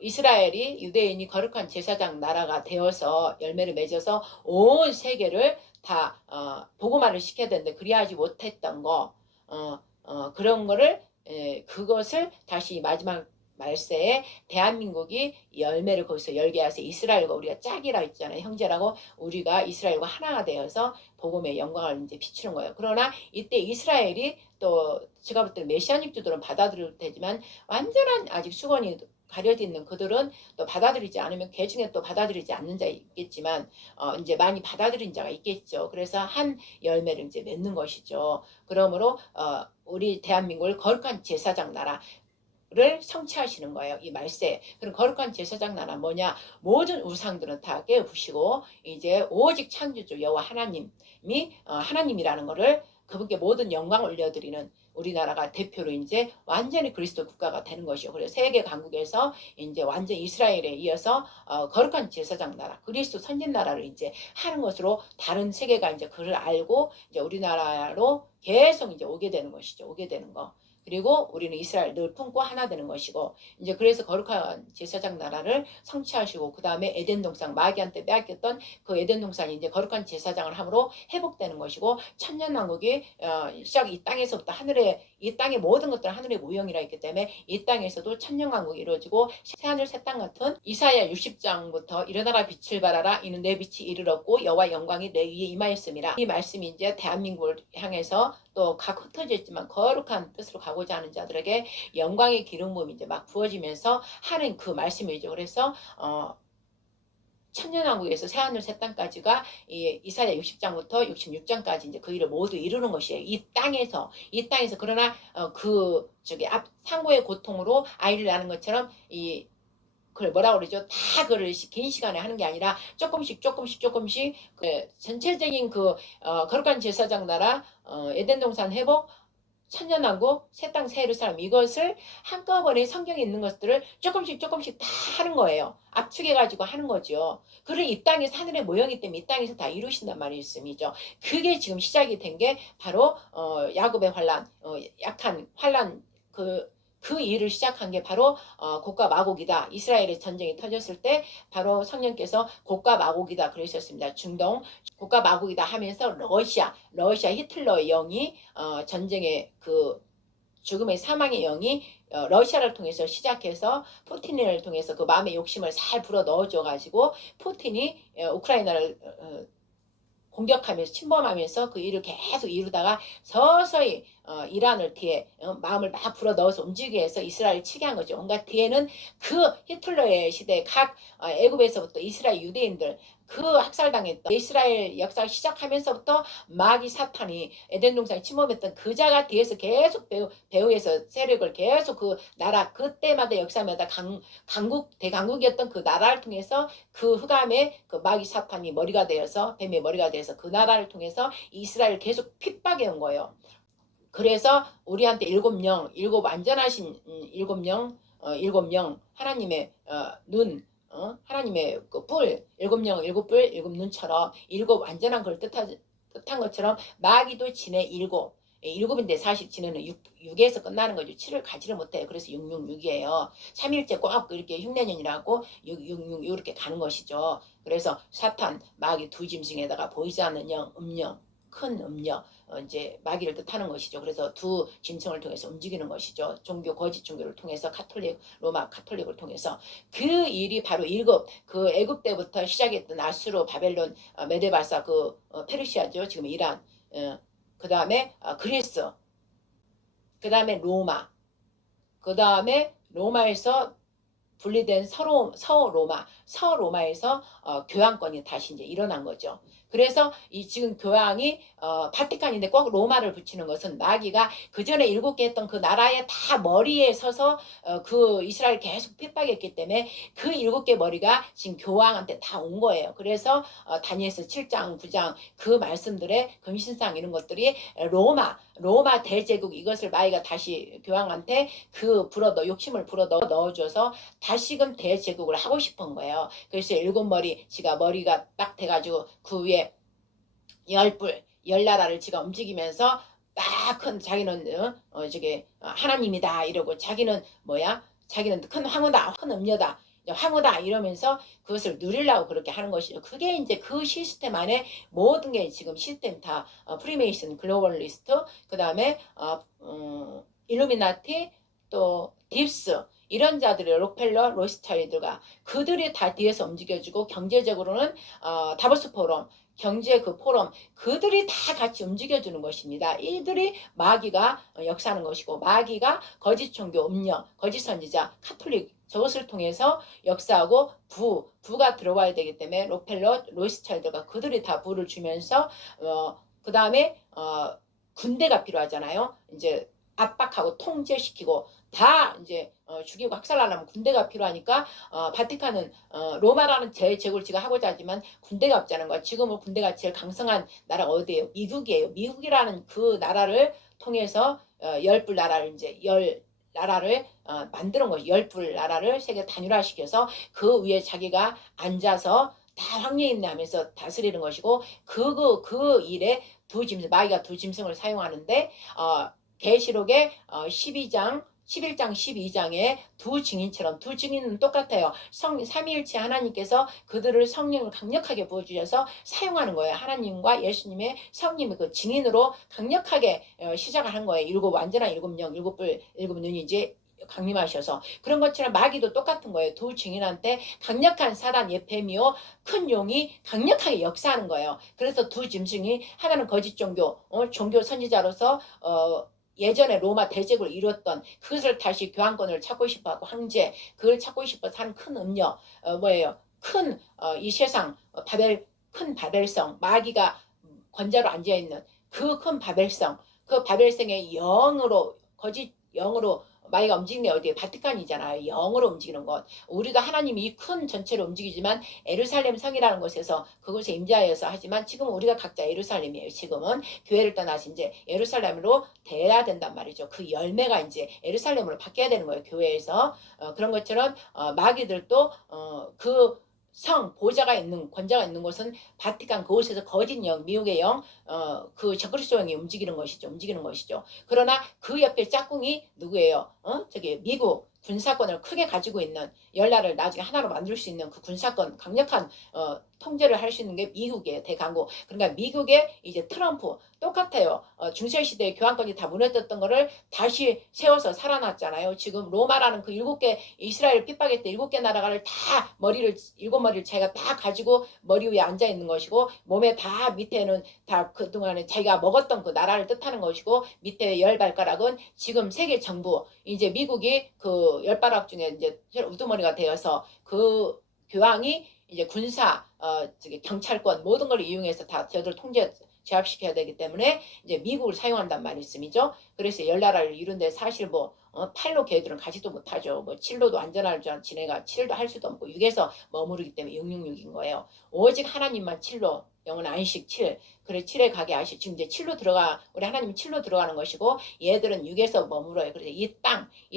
이스라엘이 유대인이 거룩한 제사장 나라가 되어서 열매를 맺어서 온 세계를 다 복음화를 시켜야 되는데 그리하지 못했던 거 그런 거를 그것을 다시 마지막 말세에 대한민국이 열매를 거기서 열게 하세요. 이스라엘과 우리가 짝이라 했잖아요. 형제라고 우리가 이스라엘과 하나가 되어서 복음의 영광을 이제 비추는 거예요. 그러나 이때 이스라엘이 또 제가 볼 때는 메시아닉 주들은 받아들일 테지만 완전한 아직 수건이 가려져 있는 그들은 또 받아들이지 않으면 그 중에 또 받아들이지 않는 자 있겠지만 이제 많이 받아들인 자가 있겠죠. 그래서 한 열매를 이제 맺는 것이죠. 그러므로 우리 대한민국을 거룩한 제사장 나라를 성취하시는 거예요. 이 말세. 그럼 거룩한 제사장 나라 뭐냐? 모든 우상들은 다 깨부시고 이제 오직 창조주 여호와 하나님이 하나님이라는 거를 그분께 모든 영광 올려드리는 우리나라가 대표로 이제 완전히 그리스도 국가가 되는 것이요. 그래서 세계 강국에서 이제 완전 이스라엘에 이어서 거룩한 제사장 나라, 그리스도 선진 나라를 이제 하는 것으로 다른 세계가 이제 그를 알고 이제 우리나라로 계속 이제 오게 되는 것이죠. 오게 되는 거. 그리고 우리는 이스라엘 늘 품고 하나 되는 것이고 이제 그래서 거룩한 제사장 나라를 성취하시고 그 다음에 에덴 동산 마귀한테 빼앗겼던 그 에덴 동산이 이제 거룩한 제사장을 함으로 회복되는 것이고 천년왕국이 시작 이 땅에서부터 하늘에 이 땅의 모든 것들은 하늘의 모형이라 했기 때문에 이 땅에서도 천년왕국이 이루어지고 새하늘 새 땅 같은 이사야 60장부터 일어나라 빛을 발하라 이는 내 빛이 이르렀고 여호와 영광이 내 위에 임하였음이라. 이 말씀이 이제 대한민국을 향해서 또 각 흩어져 있지만 거룩한 뜻으로 가고자 하는 자들에게 영광의 기름 부음이 이제 막 부어지면서 하는 그 말씀이죠. 그래서 천년왕국에서 새하늘 새 땅까지가 이사야 60장부터 66장까지 이제 그 일을 모두 이루는 것이에요. 이 땅에서 그러나 그 저기 앞 상고의 고통으로 아이를 낳는 것처럼 그걸 뭐라고 그러죠? 다 그걸 긴 시간에 하는 게 아니라 조금씩 그 전체적인 그 거룩한 제사장 나라 에덴 동산 회복 천년왕국 새 땅 새 예루살렘 이것을 한꺼번에 성경에 있는 것들을 조금씩 다 하는 거예요. 압축해 가지고 하는 거죠. 그를 이 땅에서 하늘의 모형이기 때문에 이 땅에서 다 이루신단 말씀이죠. 그게 지금 시작이 된 게 바로 야곱의 환란 약한 환란 그 일을 시작한 게 바로 곡과 마곡이다. 이스라엘의 전쟁이 터졌을 때 바로 성령께서 곡과 마곡이다 그러셨습니다. 중동 곡과 마곡이다 하면서 러시아 히틀러의 영이 전쟁의 그 죽음의 사망의 영이 러시아를 통해서 시작해서 푸틴을 통해서 그 마음의 욕심을 잘 불어 넣어줘 가지고 푸틴이 우크라이나를 공격하면서 침범하면서 그 일을 계속 이루다가 서서히 이란을 뒤에 마음을 막 불어 넣어서 움직이게 해서 이스라엘을 치게 한 거죠. 그러니까 뒤에는 그 히틀러의 시대 각 애굽에서부터 이스라엘 유대인들 그 학살당했던 이스라엘 역사 시작하면서부터 마귀 사탄이 에덴 동산에 침범했던 그 자가 뒤에서 계속 배후에서 세력을 계속 그 나라 그때마다 역사마다 대강국이었던 그 나라를 통해서 그 흑암의 그 마귀 사탄이 머리가 되어서 뱀의 머리가 되어서 그 나라를 통해서 이스라엘을 계속 핍박해 온 거예요. 그래서 우리한테 일곱 안전하신 일곱 명 하나님의 눈 하나님의 그 뿔, 일곱 뿔, 일곱 눈처럼 일곱 완전한 걸 뜻한 것처럼 마귀도 지네 일곱인데 사실 지네는 6에서 끝나는 거죠. 7을 가지를 못해요. 그래서 666이에요. 3일째 꼭 이렇게 흉내년이라고 666 이렇게 가는 것이죠. 그래서 사탄, 마귀 두 짐승에다가 보이지 않는 영, 음령, 큰 음력 이제 마귀를 뜻하는 것이죠. 그래서 두 짐승을 통해서 움직이는 것이죠. 거짓 종교를 통해서 로마 카톨릭을 통해서 그 일이 바로 그 애굽 때부터 시작했던 아수르, 바벨론, 메데바사 그 페르시아죠. 지금 이란, 그 다음에 그리스, 그 다음에 로마, 그 다음에 로마에서 분리된 서로마에서 교황권이 다시 이제 일어난 거죠. 그래서 이 지금 교황이 바티칸인데 꼭 로마를 붙이는 것은 마귀가 그 전에 7개 했던 그 나라의 다 머리에 서서 그 이스라엘 계속 핍박했기 때문에 그 7개 머리가 지금 교황한테 다 온 거예요. 그래서 다니엘서 7장 9장 그 말씀들의 금신상 이런 것들이 로마 대제국 이것을 마귀가 다시 교황한테 욕심을 넣어줘서 다시금 대제국을 하고 싶은 거예요. 그래서 7머리 지가 머리가 딱 돼가지고 그 위에 10뿔 10나라를 지가 움직이면서 딱 큰 자기는 하나님이다 이러고 자기는 자기는 큰 황후다 큰 음녀다 황후다 이러면서 그것을 누리려고 그렇게 하는 것이죠. 그게 이제 그 시스템 안에 모든 게 지금 시스템 다 프리메이슨 글로벌리스트 그 다음에 일루미나티 또 딥스 이런 자들이 록펠러 로스차일드가 그들이 다 뒤에서 움직여주고 경제적으로는 다보스 포럼 경제 그 포럼 그들이 다 같이 움직여주는 것입니다. 이들이 마귀가 역사하는 것이고 마귀가 거짓 종교 음녀 거짓 선지자 카톨릭 저것을 통해서 역사하고 부가 들어와야 되기 때문에 록펠러 로스차일드가 그들이 다 부를 주면서 그 다음에 군대가 필요하잖아요. 이제 압박하고 통제시키고 다 이제 죽이고 학살하려면 군대가 필요하니까 바티칸은 로마라는 제국을 지가 하고자 하지만 군대가 없자는 거야. 지금은 군대가 제일 강성한 나라가 어디예요? 미국이에요. 미국이라는 그 나라를 통해서 10불 나라를 이제 나라를 만드는 거죠. 10불 나라를 세계 단일화시켜서 그 위에 자기가 앉아서 다 황리인내 하면서 다스리는 것이고 그 일에 마귀가 두 짐승을 사용하는데 계시록의 11장 12장에 두 증인처럼 두 증인은 똑같아요. 삼위일체 하나님께서 그들을 성령을 강력하게 부어주셔서 사용하는 거예요. 하나님과 예수님의 성님의 그 증인으로 강력하게 시작을 한 거예요. 완전한 일곱 영, 일곱 뿔, 일곱 눈이 이제 강림하셔서 그런 것처럼 마귀도 똑같은 거예요. 두 증인한테 강력한 사단 예페미오 큰 용이 강력하게 역사하는 거예요. 그래서 두 짐승이 하나는 거짓 종교 선지자로서 예전에 로마 대제국을 이뤘던 그것을 다시 교황권을 찾고 싶어하고 황제 그걸 찾고 싶어서 한 큰 음녀 큰 이 세상 큰 바벨성 마귀가 권자로 앉아있는 그 큰 바벨성 그 바벨성의 거짓 영으로 마귀가 움직이는 게 어디에 바티칸이잖아요. 영으로 움직이는 것. 우리가 하나님이 이 큰 전체를 움직이지만 에루살렘 성이라는 곳에서 그곳에 임자하여서 하지만 지금 우리가 각자 에루살렘이에요. 지금은 교회를 떠나서 이제 에루살렘으로 돼야 된단 말이죠. 그 열매가 이제 에루살렘으로 바뀌어야 되는 거예요. 교회에서 그런 것처럼 마귀들도 그 보좌가 있는 권자가 있는 곳은 바티칸 그곳에서 거짓 영 미혹의 영 그 적그리스도 영이 움직이는 것이죠. 그러나 그 옆에 짝꿍이 누구예요? 미국 군사권을 크게 가지고 있는 열나를 나중에 하나로 만들 수 있는 그 군사권 강력한 통제를 할 수 있는 게 미국이에요. 대강국. 그러니까 미국의 이제 트럼프 똑같아요. 중세시대에 교황권이 다 무너졌던 거를 다시 세워서 살아났잖아요. 지금 로마라는 그 7개 이스라엘 핍박했던 7개 나라를 다 일곱 머리를 자기가 다 가지고 머리 위에 앉아 있는 것이고 몸에 다 밑에는 다 그동안에 자기가 먹었던 그 나라를 뜻하는 것이고 밑에 10발가락은 지금 세계 정부 이제 미국이 그 10발가락 중에 이제 우두머리가 되어서 그 교황이 이제 군사 경찰권 모든 걸 이용해서 다 저들 제압시켜야 되기 때문에 이제 미국을 사용한단 말씀이죠. 그래서 10나라를 이룬데 사실 팔로 걔들은 가지도 못하죠. 7로도 안전할 줄 지네가 7도 할 수도 없고 6에서 머무르기 때문에 666인 거예요. 오직 하나님만 7로 영은 안식 7. 그래 7에 가게 하시. 지금 이제 7로 우리 하나님이 7로 들어가는 것이고 얘들은 6에서 머물어요. 그래서 이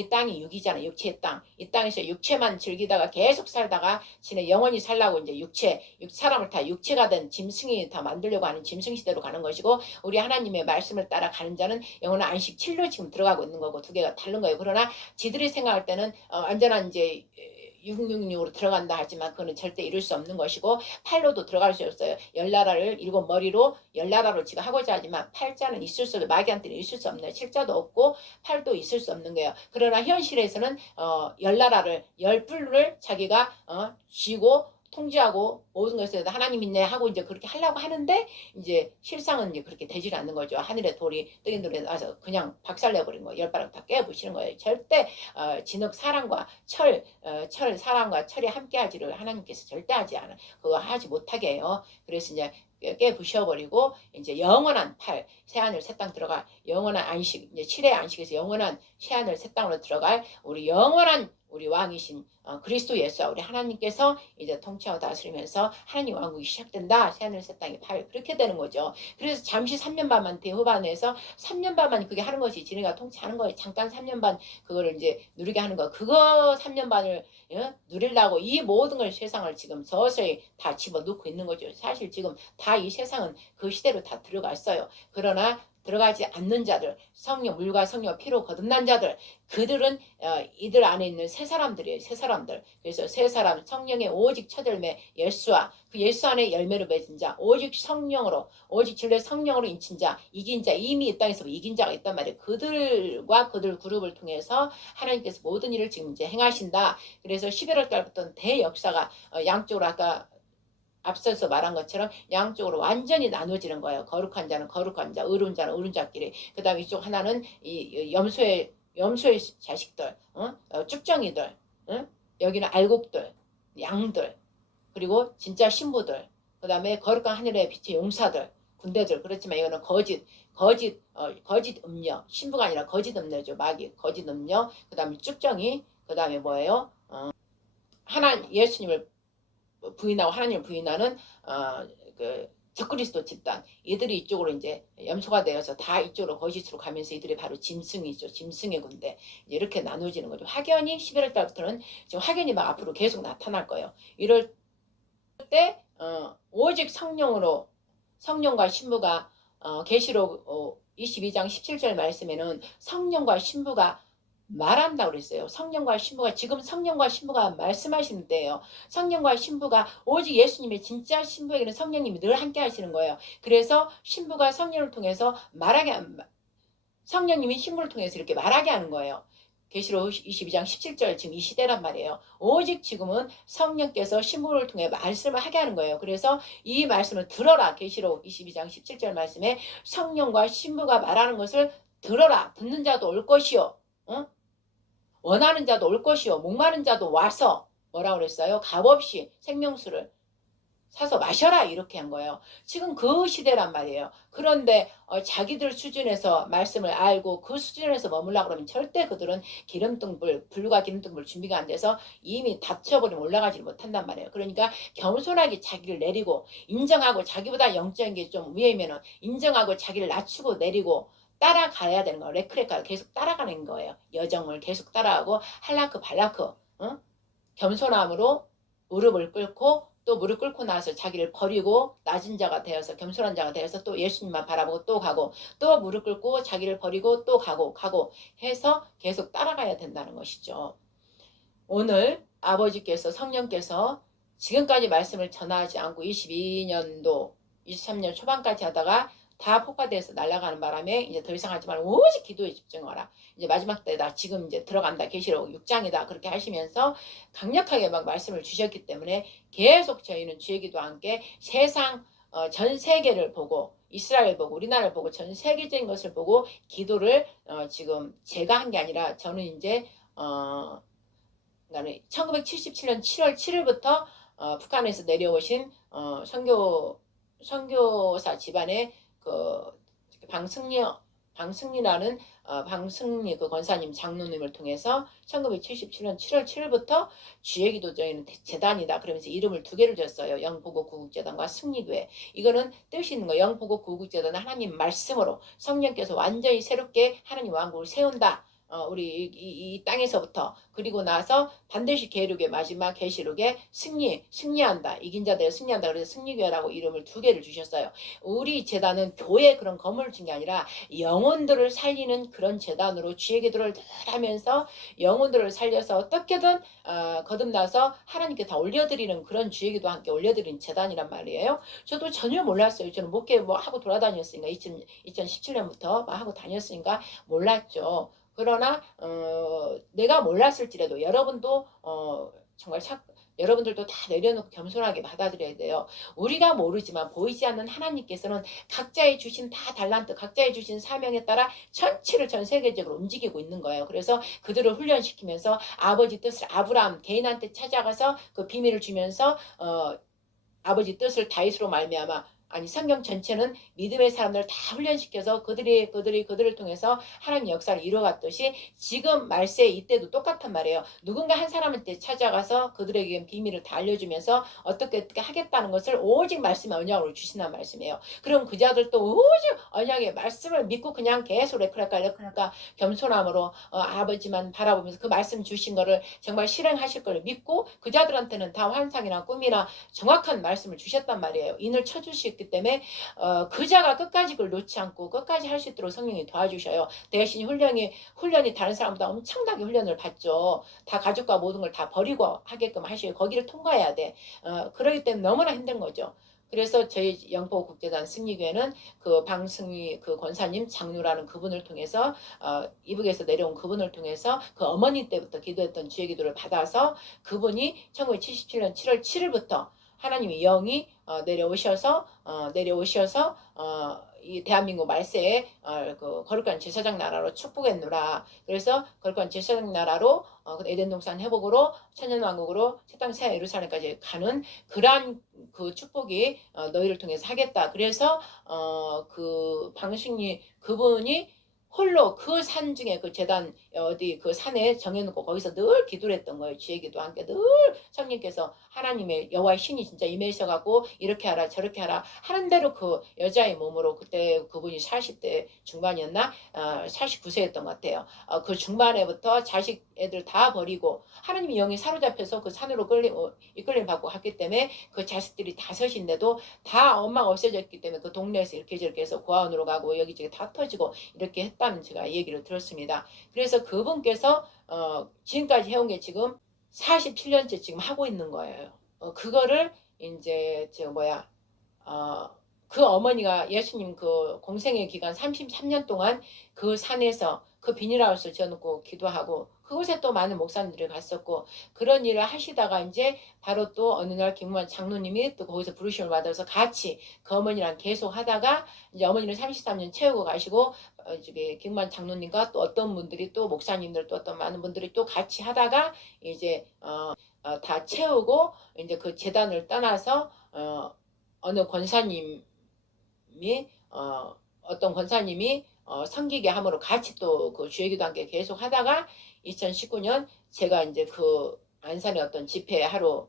땅이 6이잖아요. 육체의 땅. 이 땅에서 육체만 즐기다가 계속 살다가 지네 영원히 살라고 이제 사람을 다 육체가 된 짐승이 다 만들려고 하는 짐승 시대로 가는 것이고 우리 하나님의 말씀을 따라 가는 자는 영원한 안식 7로 지금 들어가고 있는 거고 두 개가 다른 거예요. 그러나 지들이 생각할 때는 완전한 이제 666으로 들어간다 하지만 그거는 절대 이룰 수 없는 것이고 8로도 들어갈 수 없어요. 10나라를 7머리로 10나라로 지가 하고자 하지만 8자는 있을 수 없어요. 마귀한테는 있을 수 없네요. 7자도 없고 8도 있을 수 없는 거예요. 그러나 현실에서는 10나라를 10불을 자기가 쥐고 통제하고 모든 것에 하나님 있네 하고 이제 그렇게 하려고 하는데 이제 실상은 이제 그렇게 되질 않는 거죠. 하늘의 돌이 뜨긴 돌에 나서 그냥 박살내버린 거예요. 열바닥 다 깨부시는 거예요. 절대 진흙 사랑과 철 사랑과 철이 함께하지를 하나님께서 절대 하지 않아. 그거 하지 못하게 해요. 그래서 이제 깨부셔버리고 이제 영원한 새하늘 새 땅 들어갈 영원한 안식, 이제 7회 안식에서 영원한 새하늘 새 땅으로 들어갈 우리 영원한 우리 왕이신 그리스도 예수와 우리 하나님께서 이제 통치하고 다스리면서 하나님 왕국이 시작된다. 새하늘 새 땅이 그렇게 되는 거죠. 그래서 잠시 3년 반만 대후반에서 3년 반만 그게 하는 것이 지네가 통치하는 거예요. 잠깐 3년 반 그거를 이제 누리게 하는 거. 그거 3년 반을 누리려고 이 모든 걸 세상을 지금 서서히 다 집어넣고 있는 거죠. 사실 지금 다 이 세상은 그 시대로 다 들어갔어요. 그러나 들어가지 않는 자들, 성령, 물과 성령, 피로 거듭난 자들, 그들은 이들 안에 있는 새 사람들이에요. 새 사람들. 그래서 새 사람, 성령의 오직 첫 열매, 예수와 그 예수 안에 열매를 맺은 자, 오직 성령으로, 오직 진리의 성령으로 인친 자, 이긴 자, 이미 이 땅에서 이긴 자가 있단 말이에요. 그들과 그들 그룹을 통해서 하나님께서 모든 일을 지금 이제 행하신다. 그래서 11월 달부터는 대역사가 양쪽으로 아까 앞서서 말한 것처럼 양쪽으로 완전히 나눠지는 거예요. 거룩한 자는 거룩한 자, 의로운 자는 의로운 자끼리. 그 다음에 이쪽 하나는 이 염소의 자식들, 쭉정이들, 여기는 알곡들, 양들, 그리고 진짜 신부들, 그 다음에 거룩한 하늘의 빛의 용사들, 군대들. 그렇지만 이거는 거짓 음녀, 신부가 아니라 거짓 음녀죠. 마귀, 거짓 음녀. 그 다음에 쭉정이, 그 다음에 뭐예요? 예수님을 부인하고 하나님을 부인하는 그 적그리스도 집단, 이들이 이쪽으로 이제 염소가 되어서 다 이쪽으로 거짓으로 가면서 이들이 바로 짐승이죠. 짐승의 군대. 이렇게 나눠지는 거죠. 확연히 11월 달부터는 지금 확연히 막 앞으로 계속 나타날 거예요. 이럴 때 오직 성령과 신부가 계시록 22장 17절 말씀에는 성령과 신부가 말한다고 그랬어요. 성령과 신부가 지금 성령과 신부가 말씀하시는 때예요. 성령과 신부가 오직 예수님의 진짜 신부에게는 성령님이 늘 함께 하시는 거예요. 그래서 신부가 성령을 통해서 성령님이 신부를 통해서 이렇게 말하게 하는 거예요. 계시록 22장 17절 지금 이 시대란 말이에요. 오직 지금은 성령께서 신부를 통해 말씀을 하게 하는 거예요. 그래서 이 말씀을 들어라. 계시록 22장 17절 말씀에 성령과 신부가 말하는 것을 들어라. 듣는 자도 올 것이요. 원하는 자도 올 것이요. 목마른 자도 와서 뭐라고 그랬어요? 값없이 생명수를 사서 마셔라 이렇게 한 거예요. 지금 그 시대란 말이에요. 그런데 자기들 수준에서 말씀을 알고 그 수준에서 머물라 그러면 절대 그들은 불과 기름등불 준비가 안 돼서 이미 닫혀버리면 올라가지 못한단 말이에요. 그러니까 겸손하게 자기를 내리고 인정하고 자기보다 영적인 게 좀 위에면은 인정하고 자기를 낮추고 내리고 따라가야 되는 거예요. 레크레카 계속 따라가는 거예요. 여정을 계속 따라가고 할라크 발라크 겸손함으로 무릎을 꿇고 또 무릎 꿇고 나서 자기를 버리고 낮은 자가 되어서 겸손한 자가 되어서 또 예수님만 바라보고 또 가고 또 무릎 꿇고 자기를 버리고 또 가고 해서 계속 따라가야 된다는 것이죠. 오늘 아버지께서 성령께서 지금까지 말씀을 전하지 않고 22년도 23년 초반까지 하다가 다 폭파돼서 날아가는 바람에 이제 더 이상 하지 말고 오직 기도에 집중하라. 이제 마지막 때다. 지금 이제 들어간다. 계시록 6장이다. 그렇게 하시면서 강력하게 막 말씀을 주셨기 때문에 계속 저희는 주의 기도와 함께 세상 전 세계를 보고 이스라엘 보고 우리나라를 보고 전 세계적인 것을 보고 기도를 지금 제가 한 게 아니라 저는 이제 1977년 7월 7일부터 북한에서 내려오신 선교사 집안의 그 방승리라는 방승리 그 권사님 장로님을 통해서 1977년 7월 7일부터 주의 기도적인 재단이다. 그러면서 이름을 두 개를 줬어요. 영보고 구국재단과 승리교회. 이거는 뜻이 있는 거예요. 영보고 구국재단은 하나님 말씀으로 성령께서 완전히 새롭게 하나님 왕국을 세운다. 우리 이 땅에서부터 그리고 나서 반드시 계륙의 마지막 계시록에 승리한다. 이긴 자들에 승리한다. 그래서 승리교회라고 이름을 두 개를 주셨어요. 우리 재단은 교회 그런 건물을 준 게 아니라 영혼들을 살리는 그런 재단으로 주의 기도를 늘 하면서 영혼들을 살려서 어떻게든 거듭나서 하나님께 다 올려드리는 그런 주의 기도와 함께 올려드리는 재단이란 말이에요. 저도 전혀 몰랐어요. 저는 목회 하고 돌아다녔으니까 2017년부터 하고 다녔으니까 몰랐죠. 그러나 내가 몰랐을지라도 여러분도 정말 여러분들도 다 내려놓고 겸손하게 받아들여야 돼요. 우리가 모르지만 보이지 않는 하나님께서는 각자의 주신 다 달란트, 각자의 주신 사명에 따라 전체를 전 세계적으로 움직이고 있는 거예요. 그래서 그들을 훈련시키면서 아버지 뜻을 아브라함 개인한테 찾아가서 그 비밀을 주면서 아버지 뜻을 다윗으로 말미암아 아니 성경 전체는 믿음의 사람들을 다 훈련시켜서 그들을 통해서 하나님 역사를 이루어갔듯이 지금 말세 이때도 똑같단 말이에요. 누군가 한 사람한테 찾아가서 그들에게 비밀을 다 알려주면서 어떻게 하겠다는 것을 오직 말씀의 언약으로 주신다는 말씀이에요. 그럼 그 자들도 오직 언약의 말씀을 믿고 그냥 계속 레크레카 겸손함으로 아버지만 바라보면서 그 말씀 주신 거를 정말 실행하실 걸 믿고 그 자들한테는 다 환상이나 꿈이나 정확한 말씀을 주셨단 말이에요. 인을 쳐주셨기 때문에 그 자가 끝까지 그걸 놓지 않고 끝까지 할 수 있도록 성령이 도와주셔요. 대신 훈련이 다른 사람보다 엄청나게 훈련을 받죠. 다 가족과 모든 걸 다 버리고 하게끔 하셔요. 거기를 통과해야 돼. 그러기 때문에 너무나 힘든 거죠. 그래서 저희 영포국제단 승리교회는 그 방승희 그 권사님 장로라는 그분을 통해서 이북에서 내려온 그분을 통해서 그 어머니 때부터 기도했던 주의 기도를 받아서 그분이 1977년 7월 7일부터 하나님의 영이 내려오셔서 이 대한민국 말세에 그 거룩한 제사장 나라로 축복했노라. 그래서 거룩한 제사장 나라로 에덴 동산 회복으로 천년왕국으로 새 땅 새 예루살렘까지 가는 그러한 그 축복이 너희를 통해서 하겠다. 그래서 그 방식리 그분이 홀로 그 산 중에 그 재단 어디 그 산에 정해놓고 거기서 늘 기도를 했던 거예요. 주의 기도 함께 늘 성령께서 하나님의 여호와의 신이 진짜 임해셔갖고 이렇게 하라 저렇게 하라 하는 대로 그 여자의 몸으로 그때 그분이 40대 중반이었나 49세였던 것 같아요. 그 중반에부터 자식 애들 다 버리고 하나님의 영이 사로잡혀서 그 산으로 이끌림 받고 갔기 때문에 그 자식들이 다섯인데도 다 엄마가 없어졌기 때문에 그 동네에서 이렇게 저렇게 해서 고아원으로 가고 여기저기 다 터지고 이렇게 했다는 제가 얘기를 들었습니다. 그래서 그분께서 지금까지 해온 게 지금 47년째 지금 하고 있는 거예요. 그거를 이제 그 어머니가 예수님 그 공생의 기간 33년 동안 그 산에서 그 비닐하우스 지어놓고 기도하고 그곳에 또 많은 목사님들이 갔었고 그런 일을 하시다가 이제 바로 또 어느 날 김무환 장로님이 또 거기서 부르심을 받아서 같이 그 어머니랑 계속 하다가 이제 어머니는 33년 채우고 가시고 저기 김무환 장로님과 또 어떤 분들이 또 목사님들 또 어떤 많은 분들이 또 같이 하다가 이제 다 채우고 이제 그 재단을 떠나서 어느 권사님이 어떤 권사님이 섬기게 함으로 같이 또 그 주의기도 함께 계속 하다가 2019년 제가 이제 그 안산의 어떤 집회에 하러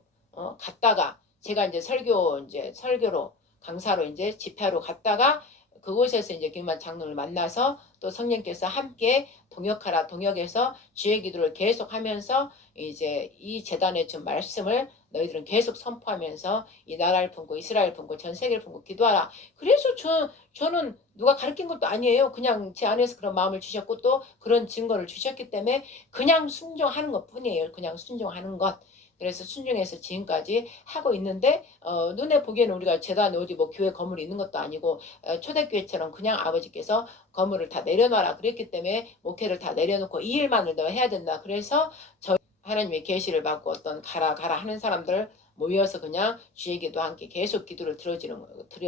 갔다가 제가 이제 설교로 강사로 이제 집회하러 갔다가 그곳에서 이제 김만 장로를 만나서 또 성령께서 함께 동역해서 주의 기도를 계속하면서 이제 이 재단의 좀 말씀을 너희들은 계속 선포하면서 이 나라를 품고 이스라엘 품고 전 세계를 품고 기도하라. 그래서 저는 누가 가르친 것도 아니에요. 그냥 제 안에서 그런 마음을 주셨고 또 그런 증거를 주셨기 때문에 그냥 순종하는 것 뿐이에요. 그냥 순종하는 것. 그래서 순종해서 지금까지 하고 있는데 눈에 보기에는 우리가 재단 어디 뭐 교회 건물이 있는 것도 아니고 초대교회처럼 그냥 아버지께서 건물을 다 내려놔라 그랬기 때문에 목회를 다 내려놓고 이 일만을 너 해야 된다. 그래서 하나님의 계시를 받고 어떤 가라 하는 사람들 모여서 그냥 주의 기도 함께 계속 기도를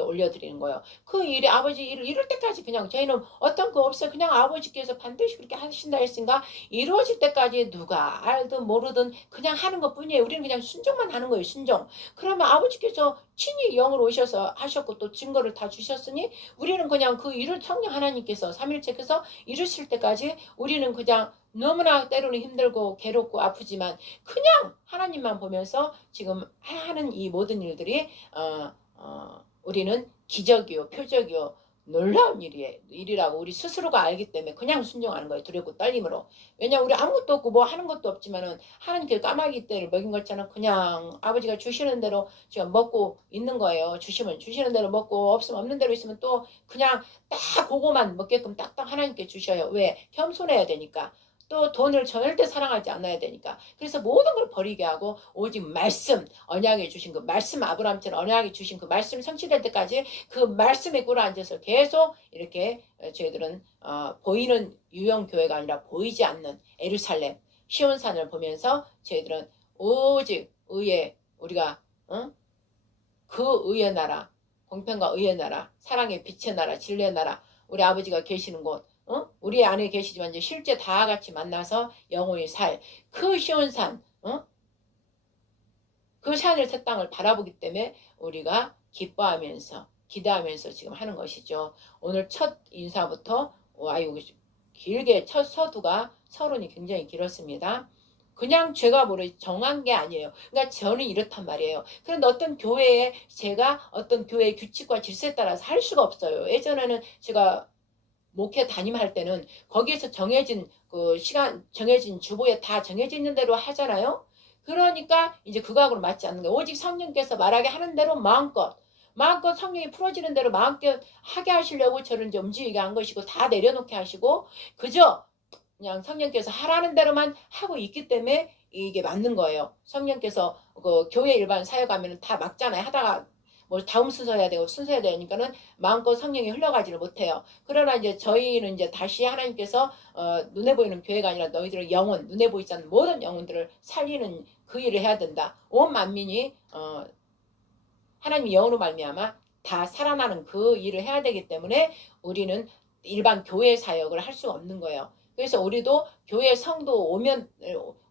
올려드리는 거예요. 그 일이 아버지 일을 이룰 때까지 그냥 저희는 어떤 거 없어요. 그냥 아버지께서 반드시 그렇게 하신다 했으니까 이루어질 때까지 누가 알든 모르든 그냥 하는 것 뿐이에요. 우리는 그냥 순종만 하는 거예요. 순종. 그러면 아버지께서 친히 영으로 오셔서 하셨고 또 증거를 다 주셨으니 우리는 그냥 그 일을 성령 하나님께서 삼일체께서 이루실 때까지 우리는 그냥 너무나 때로는 힘들고 괴롭고 아프지만 그냥 하나님만 보면서 지금 하는 이 모든 일들이 우리는 기적이요 표적이요 놀라운 일이라고 우리 스스로가 알기 때문에 그냥 순종하는 거예요. 두렵고 떨림으로. 왜냐면 우리 아무것도 없고 뭐 하는 것도 없지만은 하나님께 까마귀 떼를 먹인 것처럼 그냥 아버지가 주시는 대로 지금 먹고 있는 거예요. 주시면 주시는 대로 먹고 없으면 없는 대로 있으면 또 그냥 딱 그거만 먹게끔 딱딱 하나님께 주셔요. 왜? 겸손해야 되니까. 또 돈을 절대 사랑하지 않아야 되니까. 그래서 모든 걸 버리게 하고 오직 말씀, 언약에 주신 그 말씀 아브라함처럼 언약에 주신 그 말씀 성취될 때까지 그 말씀에 꿇어 앉아서 계속 이렇게 저희들은 보이는 유형 교회가 아니라 보이지 않는 예루살렘 시온산을 보면서 저희들은 오직 의에 우리가 그 의의 나라, 공평과 의의 나라, 사랑의 빛의 나라, 진리의 나라, 우리 아버지가 계시는 곳, 우리 안에 계시지만 이제 실제 다 같이 만나서 영원히 살 그 시온산, 그 하늘 새 땅을 바라보기 때문에 우리가 기뻐하면서 기대하면서 지금 하는 것이죠. 오늘 첫 인사부터 아이고 길게 첫 서론이 굉장히 길었습니다. 그냥 제가 정한 게 아니에요. 그러니까 저는 이렇단 말이에요. 그런데 어떤 교회에 제가 어떤 교회의 규칙과 질서에 따라서 할 수가 없어요. 예전에는 제가 목회 담임할 때는 거기에서 정해진 그 시간, 정해진 주보에 다 정해져 있는 대로 하잖아요. 그러니까 이제 그 각으로 맞지 않는 거예요. 오직 성령께서 말하게 하는 대로 마음껏 성령이 풀어지는 대로 마음껏 하게 하시려고 저는 이제 움직이게 한 것이고 다 내려놓게 하시고 그저 그냥 성령께서 하라는 대로만 하고 있기 때문에 이게 맞는 거예요. 성령께서 그 교회 일반 사역하면 다 막잖아요. 하다가 뭐 다음 순서 해야 되고 순서 해야 되니까는 마음껏 성령이 흘러가지를 못해요. 그러나 이제 저희는 이제 다시 하나님께서 눈에 보이는 교회가 아니라 너희들의 영혼, 눈에 보이지 않는 모든 영혼들을 살리는 그 일을 해야 된다. 온 만민이 하나님의 영으로 말미암아 다 살아나는 그 일을 해야 되기 때문에 우리는 일반 교회 사역을 할 수 없는 거예요. 그래서 우리도 교회 성도 오면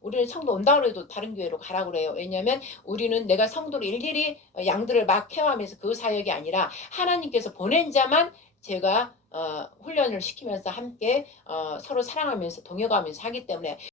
우리는 성도 온다고 해도 다른 교회로 가라고 그래요. 왜냐하면 우리는 내가 성도를 일일이 양들을 막 케어하면서 그 사역이 아니라 하나님께서 보낸 자만 제가 훈련을 시키면서 함께 서로 사랑하면서 동역하면서 하기 때문에